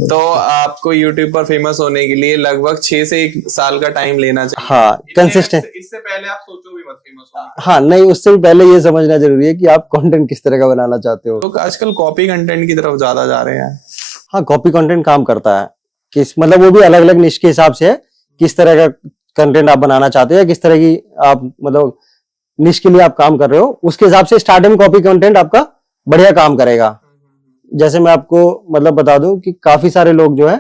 तो आपको YouTube पर फेमस होने के लिए लगभग 6 से 1 साल का टाइम लेना चाहिए। हाँ, कंसिस्टेंट। इससे पहले आप सोचो भी मत फेमस होने। हाँ, नहीं, उससे भी पहले ये समझना जरूरी है कि आप कंटेंट किस तरह का बनाना चाहते हो। लोग आजकल कॉपी कंटेंट की तरफ ज्यादा जा रहे हैं। हाँ, कॉपी कंटेंट काम करता है, किस मतलब वो भी अलग अलग निश के हिसाब से है, किस तरह का कंटेंट आप बनाना चाहते हो या किस तरह की आप मतलब निश के लिए आप काम कर रहे हो, उसके हिसाब से स्टार्टिंग कॉपी कंटेंट आपका बढ़िया काम करेगा। जैसे मैं आपको मतलब बता दूं कि काफी सारे लोग जो है,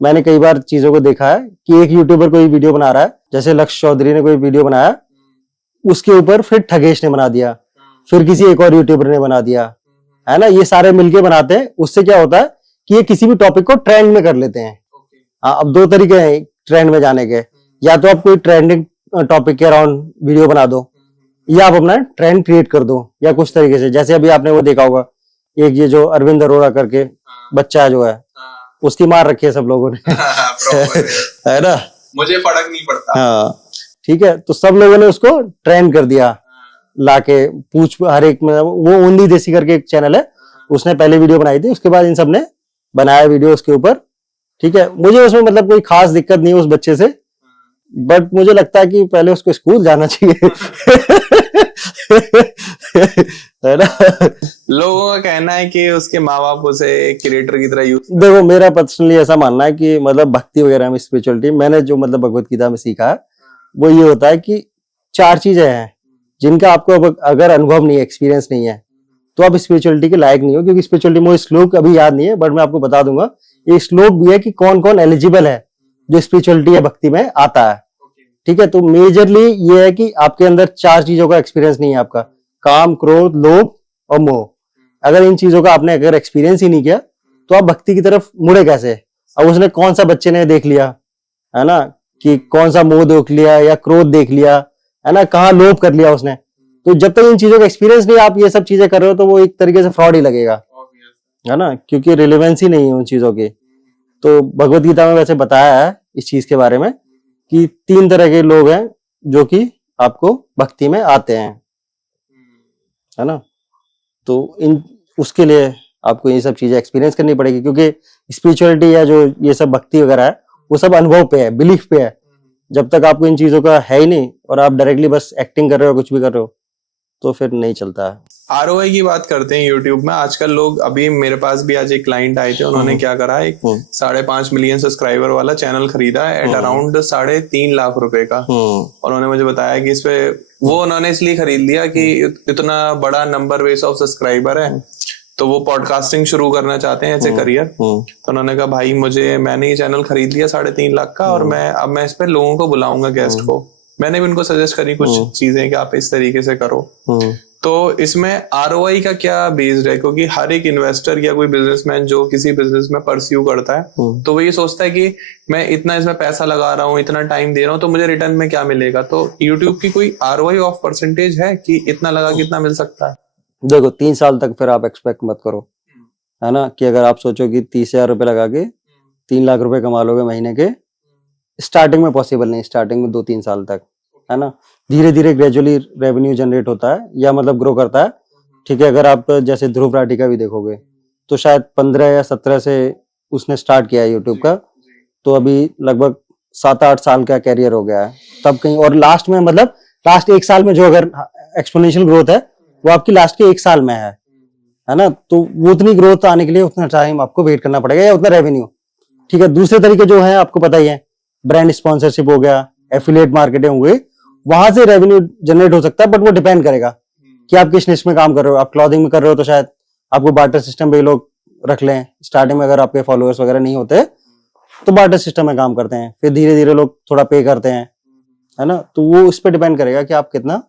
मैंने कई बार चीजों को देखा है कि एक यूट्यूबर कोई वीडियो बना रहा है, जैसे लक्ष्य चौधरी ने कोई वीडियो बनाया, उसके ऊपर फिर ठगेश ने बना दिया, फिर किसी एक और यूट्यूबर ने बना दिया, है ना। ये सारे मिलके बनाते हैं, उससे क्या होता है कि ये किसी भी टॉपिक को ट्रेंड में कर लेते हैं। हाँ, अब 2 तरीके हैं ट्रेंड में जाने के, या तो आप कोई ट्रेंडिंग टॉपिक के अराउंड वीडियो बना दो, या आप अपना ट्रेंड क्रिएट कर दो, या कुछ तरीके से। जैसे अभी आपने वो देखा होगा, एक ये जो अरविंद अरोड़ा करके बच्चा जो है, उसकी मार रखी है सब लोगों ने। है ना, मुझे फर्क नहीं पड़ता। हाँ, ठीक है, तो सब लोगों ने उसको ट्रेंड कर दिया लाके पूछ हर एक में। वो ओनली देसी करके एक चैनल है, उसने पहले वीडियो बनाई थी, उसके बाद इन सब ने बनाया वीडियो उसके ऊपर। ठीक है, मुझे उसमें मतलब कोई खास दिक्कत नहीं है उस बच्चे से, बट मुझे लगता है कि पहले उसको स्कूल जाना चाहिए। है ना। लोगों का कहना है कि उसके माँ बाप उसे क्रिएटर की तरह यूज। देखो, मेरा पर्सनली ऐसा मानना है कि मतलब भक्ति वगैरह में, स्पिरिचुअलिटी, मैंने जो मतलब भगवत गीता में सीखा है वो ये होता है कि 4 चीजें हैं जिनका आपको अगर अनुभव नहीं है, एक्सपीरियंस नहीं है, तो आप स्पिरिचुअलिटी के लायक नहीं हो। क्योंकि स्पिरिचुअलिटी, मुझे श्लोक अभी याद नहीं है, बट मैं आपको बता दूंगा, ये श्लोक भी है कि कौन कौन एलिजिबल है जो स्पिरिचुअलिटी या भक्ति में आता है। ठीक है, तो मेजरली ये है कि आपके अंदर 4 चीजों का एक्सपीरियंस नहीं है, आपका काम, क्रोध, लोभ और मोह। अगर इन चीजों का आपने अगर एक्सपीरियंस ही नहीं किया तो आप भक्ति की तरफ मुड़े कैसे। अब उसने कौन सा बच्चे ने देख लिया है ना कि कौन सा मोह देख लिया या क्रोध देख लिया है ना, कहाँ लोभ कर लिया उसने। तो जब तक इन चीजों का एक्सपीरियंस नहीं, आप ये सब चीजें कर रहे हो, तो वो एक तरीके से फ्रॉड ही लगेगा, है ना, क्योंकि रिलेवेंस ही नहीं है उन चीजों की। तो भगवत गीता में वैसे बताया है इस चीज के बारे में कि 3 तरह के लोग हैं जो कि आपको भक्ति में आते हैं, है ना। तो इन उसके लिए आपको ये सब चीजें एक्सपीरियंस करनी पड़ेगी, क्योंकि स्पिरिचुअलिटी या जो ये सब भक्ति वगैरह है वो सब अनुभव पे है, बिलीफ पे है। जब तक आपको इन चीजों का है ही नहीं और आप डायरेक्टली बस एक्टिंग कर रहे हो, कुछ भी कर रहे हो, तो फिर नहीं चलता है। ROI की बात करते हैं यूट्यूब में आजकल लोग। अभी मेरे पास भी आज एक क्लाइंट आए थे, उन्होंने क्या करा, एक 5.5 मिलियन सब्सक्राइबर वाला चैनल खरीदा एट अराउंड 3.5 लाख रुपए का। और उन्होंने मुझे बताया कि इसपे वो उन्होंने इसलिए खरीद लिया कि इतना बड़ा नंबर बेस ऑफ सब्सक्राइबर है, तो वो पॉडकास्टिंग शुरू करना चाहते हैं एज ए करियर। तो उन्होंने कहा भाई मैंने ये चैनल खरीद लिया 3.5 लाख का, और मैं इस पे लोगों को बुलाऊंगा, गेस्ट को। मैंने भी उनको सजेस्ट करी कुछ चीजें कि आप इस तरीके से करो। तो इसमें ROI का क्या बेस्ड है? क्योंकि हर एक इन्वेस्टर या कोई बिजनेसमैन जो किसी बिजनेस में परस्यू करता है तो वो ये सोचता है कि मैं इतना इसमें पैसा लगा रहा हूँ, इतना टाइम दे रहा हूँ, तो मुझे रिटर्न में क्या मिलेगा? तो YouTube की कोई ROI ऑफ परसेंटेज है कि इतना लगा कि इतना मिल सकता है? देखो 3 साल तक फिर आप एक्सपेक्ट मत करो, है ना, कि अगर आप सोचो कि 30,000 रुपए लगा के 3 लाख रुपए कमा लोगे महीने के, स्टार्टिंग में पॉसिबल नहीं, स्टार्टिंग में 2-3 साल तक, है ना। धीरे धीरे ग्रेजुअली रेवेन्यू जनरेट होता है या मतलब ग्रो करता है, ठीक है। अगर आप जैसे ध्रुव राठी का भी देखोगे तो शायद 15 या 17 से उसने स्टार्ट किया है यूट्यूब का, तो अभी लगभग 7-8 साल का कैरियर हो गया है तब कहीं। और लास्ट में मतलब लास्ट 1 साल में जो अगर एक्सपोनेंशियल ग्रोथ है वो आपकी लास्ट के 1 साल में है ना। तो वो उतनी ग्रोथ आने के लिए उतना टाइम आपको वेट करना पड़ेगा या उतना रेवेन्यू, ठीक है। दूसरे तरीके जो है आपको पता ही है, ब्रांड स्पॉन्सरशिप हो गया, एफिलिएट मार्केटिंग हो गई, वहां से रेवेन्यू जनरेट हो सकता है। बट वो डिपेंड करेगा कि आप किस निश में काम कर रहे हो। आप क्लॉथिंग में कर रहे हो तो शायद आपको बार्टर सिस्टम पे लोग रख लें स्टार्टिंग में, अगर आपके फॉलोअर्स वगैरह नहीं होते तो बार्टर सिस्टम में काम करते हैं, फिर धीरे धीरे लोग थोड़ा पे करते हैं, है ना। तो वो इस पे डिपेंड करेगा कि आप कितना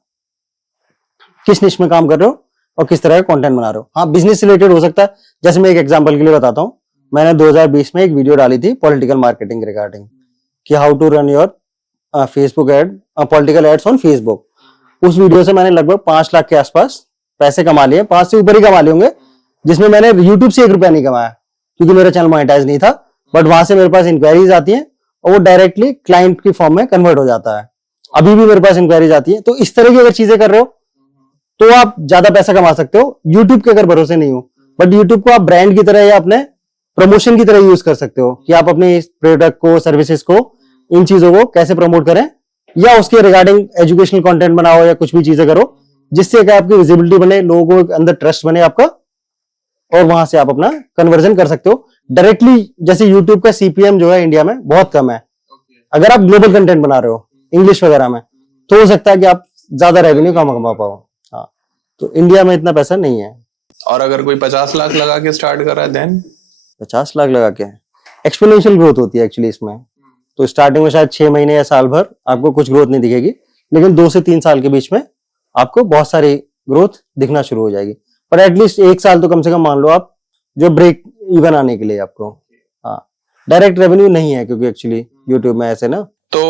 किस निश में काम कर रहे हो और किस तरह का कंटेंट बना रहे हो। हाँ, बिजनेस रिलेटेड हो सकता है। जैसे मैं एक एग्जांपल के लिए बताता हूँ, मैंने 2020 में एक वीडियो डाली थी पॉलिटिकल मार्केटिंग रिगार्डिंग कि how to run your Facebook ad, political ads on Facebook. उस वीडियो से मैंने लगभग 5 लाख के आसपास पैसे कमा लिए, 5 से ऊपर ही कमा लिए होंगे, जिसमें मैंने यूट्यूब से 1 रुपया नहीं कमाया क्योंकि मेरा चैनल मोनेटाइज नहीं था। बट वहां से मेरे पास इंक्वायरीज आती हैं और वो डायरेक्टली क्लाइंट की फॉर्म में कन्वर्ट हो जाता है। अभी भी मेरे पास इंक्वायरीज आती है। तो इस तरह की अगर चीजें कर रहे हो तो आप ज्यादा पैसा कमा सकते हो, यूट्यूब के अगर भरोसे नहीं हो। बट यूट्यूब को आप ब्रांड की तरह या अपने प्रमोशन की तरह यूज कर सकते हो कि आप अपने प्रोडक्ट को, सर्विसेज को, इन चीजों को कैसे प्रमोट करें, या उसके रिगार्डिंग एजुकेशनल कंटेंट बनाओ या कुछ भी चीजें करो जिससे कि आपकी विजिबिलिटी बने, लोगों के अंदर ट्रस्ट बने आपका, और वहां से आप अपना कन्वर्जन कर सकते हो डायरेक्टली। जैसे यूट्यूब का सीपीएम जो है इंडिया में बहुत कम है। अगर आप ग्लोबल कंटेंट बना रहे हो इंग्लिश वगैरह में तो हो सकता है कि आप ज्यादा रेवेन्यू कमा पाओ। हाँ, तो इंडिया में इतना पैसा नहीं है। और अगर कोई 50 लाख लगा के स्टार्ट कर रहा है देन 50 लाख लगा के एक्सपोनेंशियल ग्रोथ होती है एक्चुअली इसमें। तो स्टार्टिंग में शायद 6 महीने या साल भर आपको कुछ ग्रोथ नहीं दिखेगी, लेकिन 2 से 3 साल के बीच में आपको बहुत सारी ग्रोथ दिखना शुरू हो जाएगी। पर एटलीस्ट 1 साल तो कम से कम मान लो आप, जो ब्रेक इवन आने के लिए आपको। हाँ, डायरेक्ट रेवेन्यू नहीं है क्योंकि एक्चुअली यूट्यूब में ऐसे ना। तो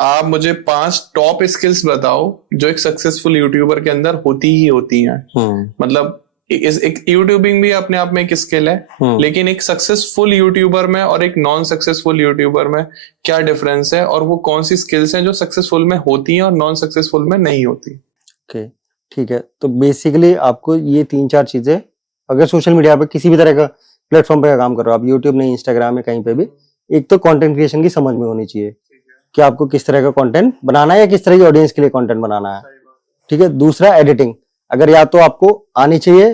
आप मुझे 5 टॉप स्किल्स बताओ जो एक सक्सेसफुल यूट्यूबर के अंदर होती ही होती हैं। मतलब एक यूट्यूबिंग भी अपने आप में एक स्किल है, लेकिन एक सक्सेसफुल यूट्यूबर में और एक नॉन सक्सेसफुल यूट्यूबर में क्या डिफरेंस है, और वो कौन सी स्किल्स हैं जो सक्सेसफुल में होती हैं और नॉन सक्सेसफुल में नहीं होती? ओके, ठीक है। तो बेसिकली आपको ये 3-4 चीजें, अगर सोशल मीडिया पे किसी भी तरह का प्लेटफॉर्म पे काम कर रहे हो आप, यूट्यूब नहीं, इंस्टाग्राम में, कहीं पे भी, एक तो कंटेंट क्रिएशन की समझ में होनी चाहिए कि आपको किस तरह का कंटेंट बनाना है या किस तरह की ऑडियंस के लिए कंटेंट बनाना है, ठीक है। दूसरा एडिटिंग, अगर या तो आपको आनी चाहिए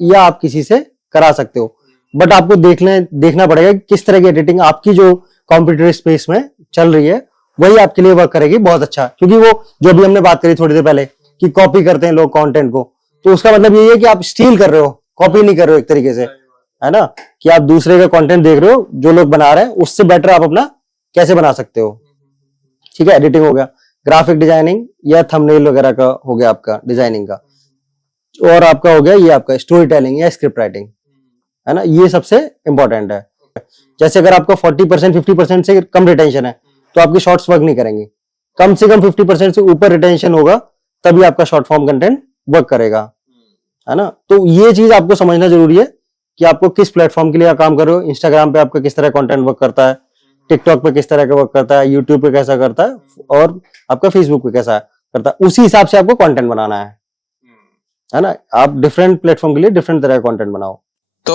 या आप किसी से करा सकते हो, बट आपको देखना पड़ेगा किस तरह की एडिटिंग आपकी जो कॉम्पिटिटिव स्पेस में चल रही है वही आपके लिए वर्क करेगी बहुत अच्छा। क्योंकि वो जो भी हमने बात करी थोड़ी देर पहले कि कॉपी करते हैं लोग कंटेंट को, तो उसका मतलब यही है कि आप स्टील कर रहे हो, कॉपी नहीं कर रहे हो एक तरीके से, है ना, कि आप दूसरे का कंटेंट देख रहे हो जो लोग बना रहे हैं, उससे बेटर आप अपना कैसे बना सकते हो, ठीक है। एडिटिंग हो गया, ग्राफिक डिजाइनिंग या थंबनेल वगैरह का हो गया आपका डिजाइनिंग का, और आपका हो गया ये आपका स्टोरी टेलिंग या स्क्रिप्ट राइटिंग, है ना। ये सबसे इंपॉर्टेंट है। जैसे अगर आपका 40% 50% से कम रिटेंशन है तो आपकी शॉर्ट्स वर्क नहीं करेंगी। कम से कम 50% से ऊपर रिटेंशन होगा तभी आपका शॉर्ट फॉर्म कंटेंट वर्क करेगा, है ना। तो ये चीज आपको समझना जरूरी है कि आपको किस प्लेटफॉर्म के लिए काम कर रहे हो। इंस्टाग्राम पे आपका किस तरह कंटेंट वर्क करता है, टिकटॉक पे किस तरह का वर्क करता है, यूट्यूब पे कैसा करता है, और आपका फेसबुक पे कैसा करता है, उसी हिसाब से आपको कंटेंट बनाना है ना। आप डिफरेंट प्लेटफॉर्म के लिए डिफरेंट तरह का कंटेंट बनाओ। तो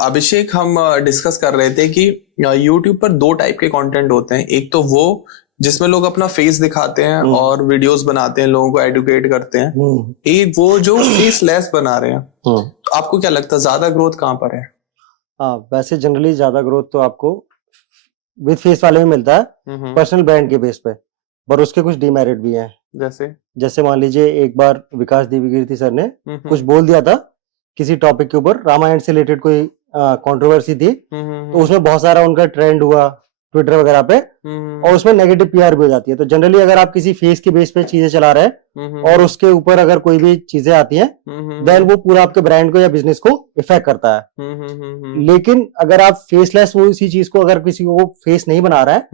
अभिषेक, हम डिस्कस कर रहे थे कि यूट्यूब पर 2 टाइप के कंटेंट होते हैं। एक तो वो जिसमें लोग अपना फेस दिखाते हैं और वीडियोस बनाते हैं, लोगों को एडुकेट करते हैं। एक वो जो फेसलेस बना रहे हैं। तो आपको क्या लगता है ज्यादा ग्रोथ कहाँ पर है? हाँ, वैसे जनरली ज्यादा ग्रोथ तो आपको विद फेस वाले में मिलता है, पर्सनल ब्रांड के बेस पे, पर उसके कुछ डीमेरिट भी हैं। जैसे मान लीजिए एक बार विकास देवीकीर्ति सर ने कुछ बोल दिया था किसी टॉपिक के ऊपर, रामायण से रिलेटेड कोई कंट्रोवर्सी थी, तो उसमें बहुत सारा उनका ट्रेंड हुआ, ट्विटर वगैरह पे, और उसमें नेगेटिव पीआर भी हो जाती है। तो जनरली अगर आप किसी फेस के बेस पे चीजें चला रहे हैं और उसके ऊपर अगर कोई भी चीजें आती हैं, देन वो पूरा आपके ब्रांड को या बिजनेस को इफेक्ट करता है। लेकिन अगर आप फेसलेस वो इसी चीज को अगर किसी को फेस नहीं बना रहा है,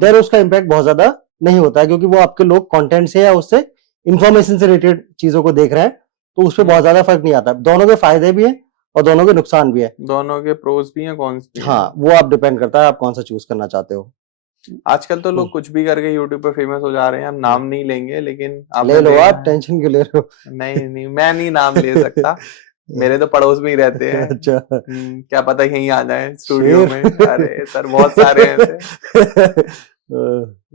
देन उसका इम्पैक्ट बहुत ज्यादा नहीं होता है, क्योंकि वो आपके लोग कंटेंट से या उससे इंफॉर्मेशन से रिलेटेड चीजों को देख रहे हैं, तो उसपे बहुत ज्यादा फर्क नहीं आता। दोनों के फायदे भी है और दोनों के नुकसान भी है, दोनों के प्रोज भी हैं, कॉन्स भी हैं। हाँ, वो आप डिपेंड करता है आप कौन सा चूज करना चाहते हो। आजकल तो लोग कुछ भी करके यूट्यूब पे फेमस हो जा रहे हैं। हम नाम नहीं लेंगे, लेकिन आप ले लो, आप टेंशन क्यों ले रहे हो? नहीं, मैं नहीं नाम ले सकता। मेरे तो पड़ोस में ही रहते हैं। अच्छा, क्या पता यहीं आ जाए स्टूडियो में। अरे सर, बहुत सारे हैं ऐसे।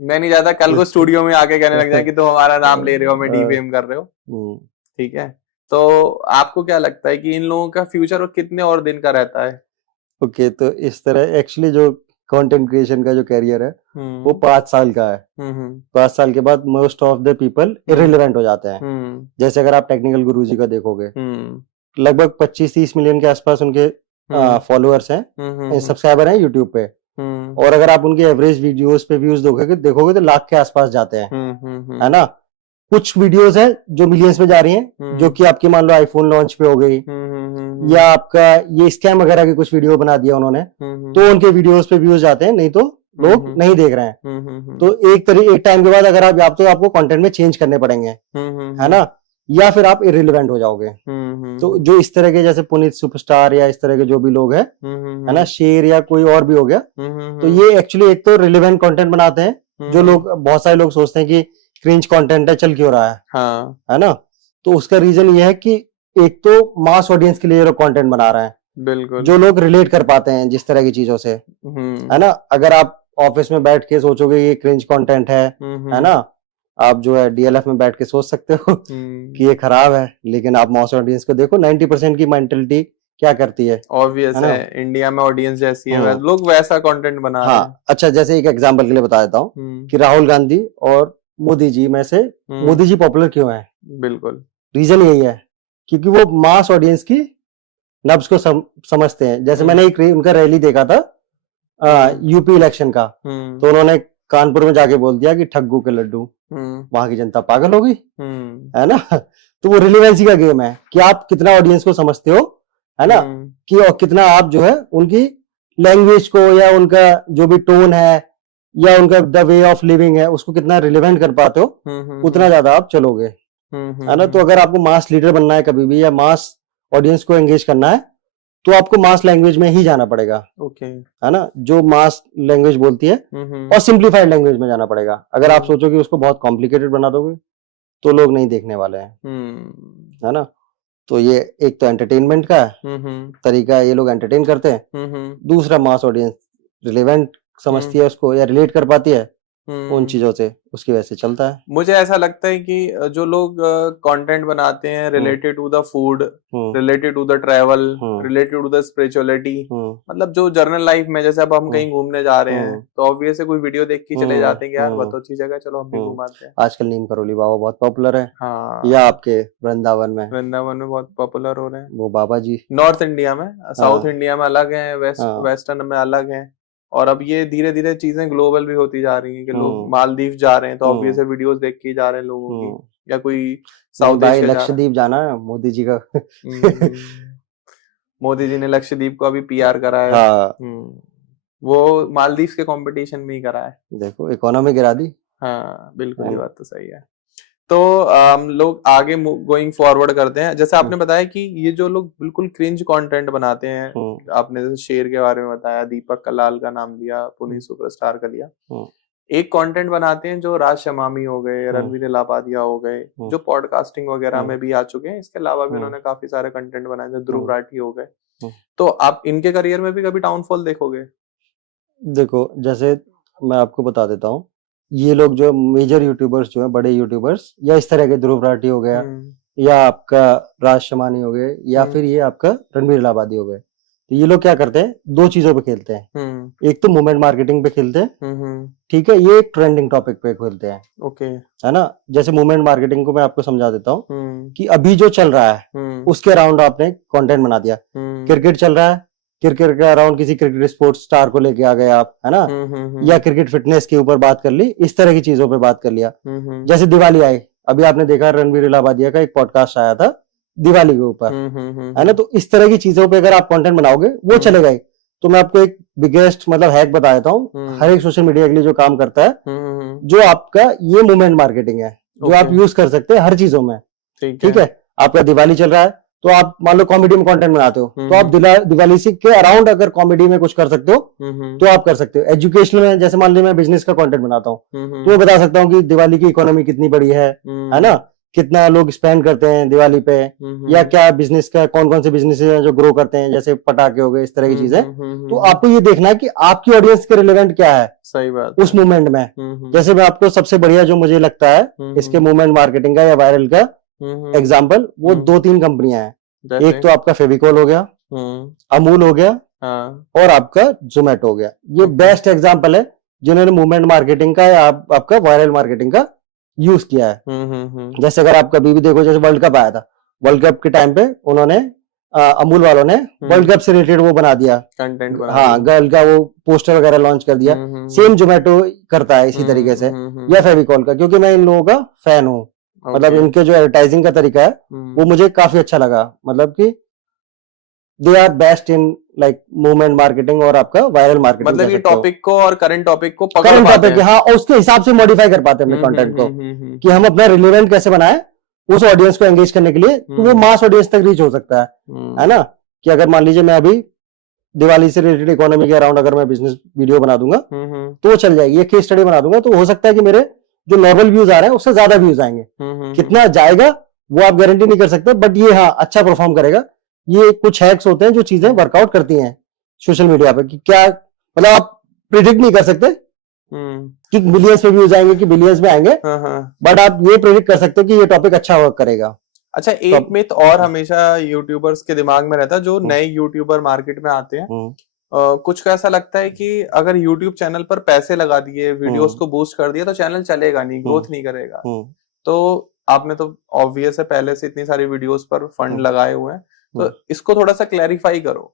मैं नहीं चाहता कल को स्टूडियो में आके कहने लग जाए कि तुम हमारा नाम ले रहे हो, हमें डिफेम कर रहे हो। ठीक है, तो आपको क्या लगता है कि इन लोगों का फ्यूचर और कितने और दिन का रहता है? ओके, तो इस तरह एक्चुअली जो कंटेंट क्रिएशन का जो कैरियर है वो 5 साल का है। 5 साल के बाद most of the people irrelevant हो जाते हैं। जैसे अगर आप टेक्निकल गुरुजी का देखोगे, लगभग 25-30 मिलियन के आसपास उनके फॉलोअर्स हैं, सब्सक्राइबर हैं यूट्यूब पे, और अगर आप उनके एवरेज वीडियोस पे व्यूज देखोगे तो लाख के आसपास जाते हैं, है ना। कुछ वीडियोस हैं जो मिलियंस में जा रही हैं, जो कि आपकी मान लो आईफोन लॉन्च पे हो गई, या आपका ये स्कैम वगैरह की कुछ वीडियो बना दिया उन्होंने, तो उनके वीडियोस पे व्यूज जाते हैं, नहीं तो लोग नहीं देख रहे हैं। तो एक टाइम के बाद अगर आप, या तो आपको कंटेंट में चेंज करने पड़ेंगे, है ना, या फिर आप इररिलेवेंट हो जाओगे। तो जो इस तरह के जैसे पुनीत सुपरस्टार या इस तरह के जो भी लोग हैं, है ना, शेर या कोई और भी हो गया, तो ये एक्चुअली एक तो रिलेवेंट कंटेंट बनाते हैं, जो लोग, बहुत सारे लोग सोचते हैं कि क्रिंज कंटेंट है, चल क्यों रहा है, हाँ, है ना। तो उसका रीजन ये है कि एक तो मास ऑडियंस के लिए ये लोग कंटेंट बना रहे हैं, बिल्कुल, जो लोग रिलेट कर पाते हैं जिस तरह की चीजों से, है ना। अगर आप ऑफिस में बैठ के सोचोगे ये क्रिंज कंटेंट है ना, आप जो है डीएलएफ में बैठ के सोच सकते हो कि ये खराब है, लेकिन आप मास ऑडियंस को देखो, 90% की मेंटलिटी क्या करती है, ऑब्वियस है, इंडिया में ऑडियंस जैसी है, लोग वैसा कंटेंट बना रहे हैं। अच्छा, जैसे एक एग्जांपल के लिए बता देता हूँ कि राहुल गांधी और मोदी जी में से मोदी जी पॉपुलर क्यों है? बिल्कुल, रीजन यही है, क्योंकि वो मास ऑडियंस की नब्ज को समझते हैं। जैसे मैंने एक उनका रैली देखा था यूपी इलेक्शन का, तो उन्होंने कानपुर में जाके बोल दिया कि ठग्गू के लड्डू, वहां की जनता पागल हो गई, है ना। तो वो रिलेवेंसी का गेम है कि आप कितना ऑडियंस को समझते हो, है ना, कि और कितना आप जो है उनकी लैंग्वेज को या उनका जो भी टोन है या उनका द वे ऑफ लिविंग है उसको कितना रिलेवेंट कर पाते हो, उतना ज्यादा आप चलोगे, है ना। तो अगर आपको मास लीडर बनना है कभी भी, या मास ऑडियंस को एंगेज करना है, तो आपको मास लैंग्वेज में ही जाना पड़ेगा, है ना, जो मास लैंग्वेज बोलती है, और सिंप्लीफाइड लैंग्वेज में जाना पड़ेगा। अगर आप सोचो कि उसको बहुत कॉम्प्लिकेटेड बना दोगे तो लोग नहीं देखने वाले हैं, है ना। तो ये एक तो एंटरटेनमेंट का तरीका, ये लोग एंटरटेन करते हैं। दूसरा, मास ऑडियंस रिलेवेंट समझती है उसको या रिलेट कर पाती है उन चीजों से, उसकी वजह से चलता है। मुझे ऐसा लगता है कि जो लोग कंटेंट बनाते हैं related to the food, related to the travel, related to the spirituality, मतलब जो जर्नल लाइफ में, जैसे अब हम कहीं घूमने जा रहे हैं तो ऑब्वियस है कोई वीडियो देख के चले जाते हैं कि यार बहुत अच्छी जगह, चलो हम भी घुमाते हैं। आजकल नीम करोली बाबा बहुत पॉपुलर है, हाँ, या आपके वृंदावन में बहुत पॉपुलर हो रहे हैं वो बाबा जी। नॉर्थ इंडिया में, साउथ इंडिया में अलग है, वेस्टर्न में अलग है, और अब ये धीरे धीरे चीजें ग्लोबल भी होती जा रही हैं कि लोग मालदीव जा रहे हैं तो ऑब्वियस है वीडियोस देख के जा रहे हैं लोगों की, या कोई साउथ एशिया, लक्षद्वीप जाना है मोदी जी का। मोदी जी ने लक्षद्वीप को अभी पीआर करा है, वो मालदीव के कंपटीशन में ही करा है, देखो इकोनॉमी गिरा दी। हाँ बिल्कुल, ये बात तो सही है। तो लोग आगे गोइंग फॉरवर्ड करते हैं, जैसे आपने बताया कि ये जो लोग बिल्कुल क्रिंज कंटेंट बनाते हैं, आपने जैसे शेर के बारे में बताया, दीपक कलाल का नाम लिया, पुनीत सुपरस्टार का लिया, एक कंटेंट बनाते हैं जो राज शमामी हो गए, रणवीर इलाहाबादिया हो गए, जो पॉडकास्टिंग वगैरह में भी आ चुके हैं, इसके अलावा भी उन्होंने काफी सारे कंटेंट बनाए, जो ध्रुव राठी हो गए। तो आप इनके करियर में भी कभी डाउनफॉल देखोगे? देखो, जैसे मैं आपको बता देता हूँ, ये लोग जो मेजर यूट्यूबर्स जो हैं, बड़े यूट्यूबर्स, या इस तरह के ध्रुव राठी हो गया, या आपका राज शमानी हो गए, या फिर ये आपका रणवीर इलाहाबादी हो गए, तो ये लोग क्या करते हैं, दो चीजों पे खेलते हैं। एक तो मूवमेंट मार्केटिंग पे खेलते हैं, ठीक है, ये एक ट्रेंडिंग टॉपिक पे खेलते हैं, ओके, है ना। जैसे मूवमेंट मार्केटिंग को मैं आपको समझा देता हूँ कि अभी जो चल रहा है उसके अराउंड आपने कंटेंट बना दिया। क्रिकेट चल रहा है क्रिकेट के अराउंड किसी क्रिकेट स्पोर्ट्स स्टार को लेके आ गए आप, है ना, या क्रिकेट फिटनेस के ऊपर बात कर ली, इस तरह की चीजों पे बात कर लिया। जैसे दिवाली आई, अभी आपने देखा रणवीर इलाहाबादिया का एक पॉडकास्ट आया था दिवाली के ऊपर, है ना, तो इस तरह की चीजों पे अगर आप कंटेंट बनाओगे वो चलेगा ही। तो मैं आपको एक बिगेस्ट मतलब हैक बता देता हूँ, हर एक सोशल मीडिया के लिए जो काम करता है, जो आपका ये मूवमेंट मार्केटिंग है, जो आप यूज कर सकते हैं हर चीजों में। ठीक है, आपका दिवाली चल रहा है तो आप मान लो कॉमेडी में कंटेंट बनाते हो, तो आप दिवाली से के अराउंड अगर कॉमेडी में कुछ कर सकते हो तो आप कर सकते हो। एजुकेशनल में जैसे मान लीजिए मैं बिजनेस का कंटेंट बनाता हूँ, तो मैं बता सकता हूँ कि दिवाली की इकोनॉमी कितनी बड़ी है ना, कितना लोग स्पेंड करते हैं दिवाली पे, या क्या बिजनेस का कौन कौन से बिजनेस हैं जो ग्रो करते हैं, जैसे पटाखे हो गए, इस तरह की चीजें। तो आपको ये देखना है कि आपकी ऑडियंस के रिलेवेंट क्या है, सही बात, उस मूवमेंट में। जैसे मैं आपको सबसे बढ़िया जो मुझे लगता है इसके मूवमेंट मार्केटिंग का या वायरल का एग्जाम्पल, वो 2-3 कंपनियां हैं। एक तो आपका फेविकॉल हो गया, अमूल हो गया, और आपका जोमेटो हो गया। ये बेस्ट एग्जाम्पल है जिन्होंने मूवमेंट मार्केटिंग का या आपका वायरल मार्केटिंग का यूज किया है। जैसे अगर आप कभी भी देखो, जैसे वर्ल्ड कप आया था, वर्ल्ड कप के टाइम पे उन्होंने अमूल वालों ने वर्ल्ड कप से रिलेटेड वो बना दिया कंटेंट, हाँ, गर्ल का वो पोस्टर वगैरह लॉन्च कर दिया। सेम जोमेटो करता है इसी तरीके से, या फेविकॉल का, क्योंकि मैं इन लोगों का फैन हूँ। मतलब इनके जो एडवर्टाइजिंग का तरीका है वो मुझे काफी अच्छा लगा, मतलब कि they are best in like movement marketing और आपका वायरल मार्केटिंग। मतलब ये टॉपिक को और करंट टॉपिक को पकड़ करंट पाते टॉपिक, हाँ, और उसके हिसाब से मॉडिफाई कर पाते हैं अपने कंटेंट को, कि हम अपना रिलेवेंट कैसे बनाए उस ऑडियंस को एंगेज करने के लिए, तो वो मास ऑडियंस तक रीच हो सकता है ना। कि अगर मान लीजिए मैं अभी दिवाली से रिलेटेड इकोनॉमी के अराउंड अगर मैं बिजनेस वीडियो बना दूंगा तो वो चल जाएगी। ये केस स्टडी बना दूंगा तो हो सकता है कि मेरे जो नॉर्मल व्यूज आ रहे हैं उससे ज्यादा व्यूज आएंगे। कितना जाएगा वो आप गारंटी नहीं कर सकते, बट ये हाँ अच्छा परफॉर्म करेगा। ये कुछ हैक्स होते हैं जो चीजें वर्कआउट करती हैं सोशल मीडिया पे, कि क्या मतलब आप प्रिडिक्ट नहीं कर सकते कि मिलियंस पे व्यूज आएंगे कि बिलियंस में आएंगे, बट आप ये प्रिडिक्ट कर सकते हो कि ये टॉपिक अच्छा वर्क करेगा। अच्छा, एक मिथ और हमेशा यूट्यूबर्स के दिमाग में रहता है, जो नए यूट्यूबर मार्केट में आते हैं, कुछ का ऐसा लगता है कि अगर यूट्यूब चैनल पर पैसे लगा दिए, वीडियोस को बूस्ट कर दिया तो चैनल चलेगा नहीं, ग्रोथ नहीं करेगा। तो आपने तो ऑब्वियस है पहले से इतनी सारी वीडियोस पर फंड लगाए हुए हैं, तो इसको थोड़ा सा क्लैरिफाई करो।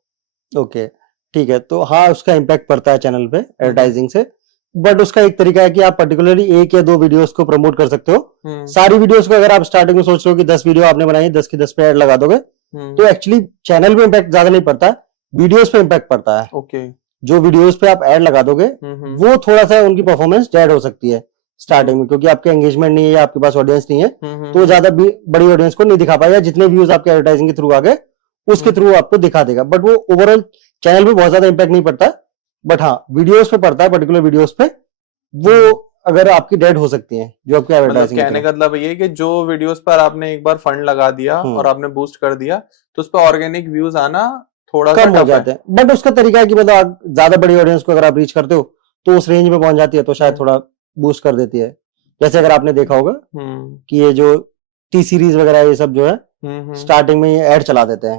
ओके, ठीक है, तो हाँ उसका इम्पैक्ट पड़ता है चैनल पे एडवर्टाइजिंग से, बट उसका एक तरीका है कि आप पर्टिकुलरली 1 या 2 वीडियोस को प्रमोट कर सकते हो। सारी वीडियोस को अगर आप स्टार्टिंग में सोच रहे हो कि 10 वीडियो आपने बनाई, 10 की 10 पे ऐड लगा दोगे, तो एक्चुअली चैनल पे इम्पैक्ट ज्यादा नहीं पड़ता है, वीडियोस पे इम्पैक्ट पड़ता है। ओके, जो वीडियोस पे आप ऐड लगा दोगे वो थोड़ा सा उनकी परफॉर्मेंस डेड हो सकती है स्टार्टिंग में, क्योंकि आपके एंगेजमेंट नहीं है या आपके पास ऑडियंस नहीं है, तो ज्यादा बड़ी ऑडियंस को नहीं दिखा पाएगा। जितने व्यूज आपके एडवर्टाइजिंग के थ्रू आ गए उसके थ्रू आपको दिखा देगा, बट वो ओवरऑल चैनल पे बहुत ज्यादा इम्पैक्ट नहीं पड़ता, बट हाँ वीडियोस पे पड़ता है। पर्टिकुलर वीडियोस पे वो अगर आपकी डेड हो सकती है जो आपके एडवर्टाइजिंग। कहने का मतलब ये कि जो वीडियोस पर आपने एक बार फंड लगा दिया और आपने बूस्ट कर दिया तो उस पर ऑर्गेनिक व्यूज आना थोड़ा कम हो जाते हैं, बट उसका तरीका है कि मतलब आप ज्यादा बड़ी ऑडियंस को अगर आप रीच करते हो तो उस रेंज में पहुंच जाती है, तो शायद थोड़ा बूस्ट कर देती है। जैसे अगर आपने देखा होगा कि ये जो टी सीरीज वगैरह ये सब जो है स्टार्टिंग में ये ऐड चला देते हैं,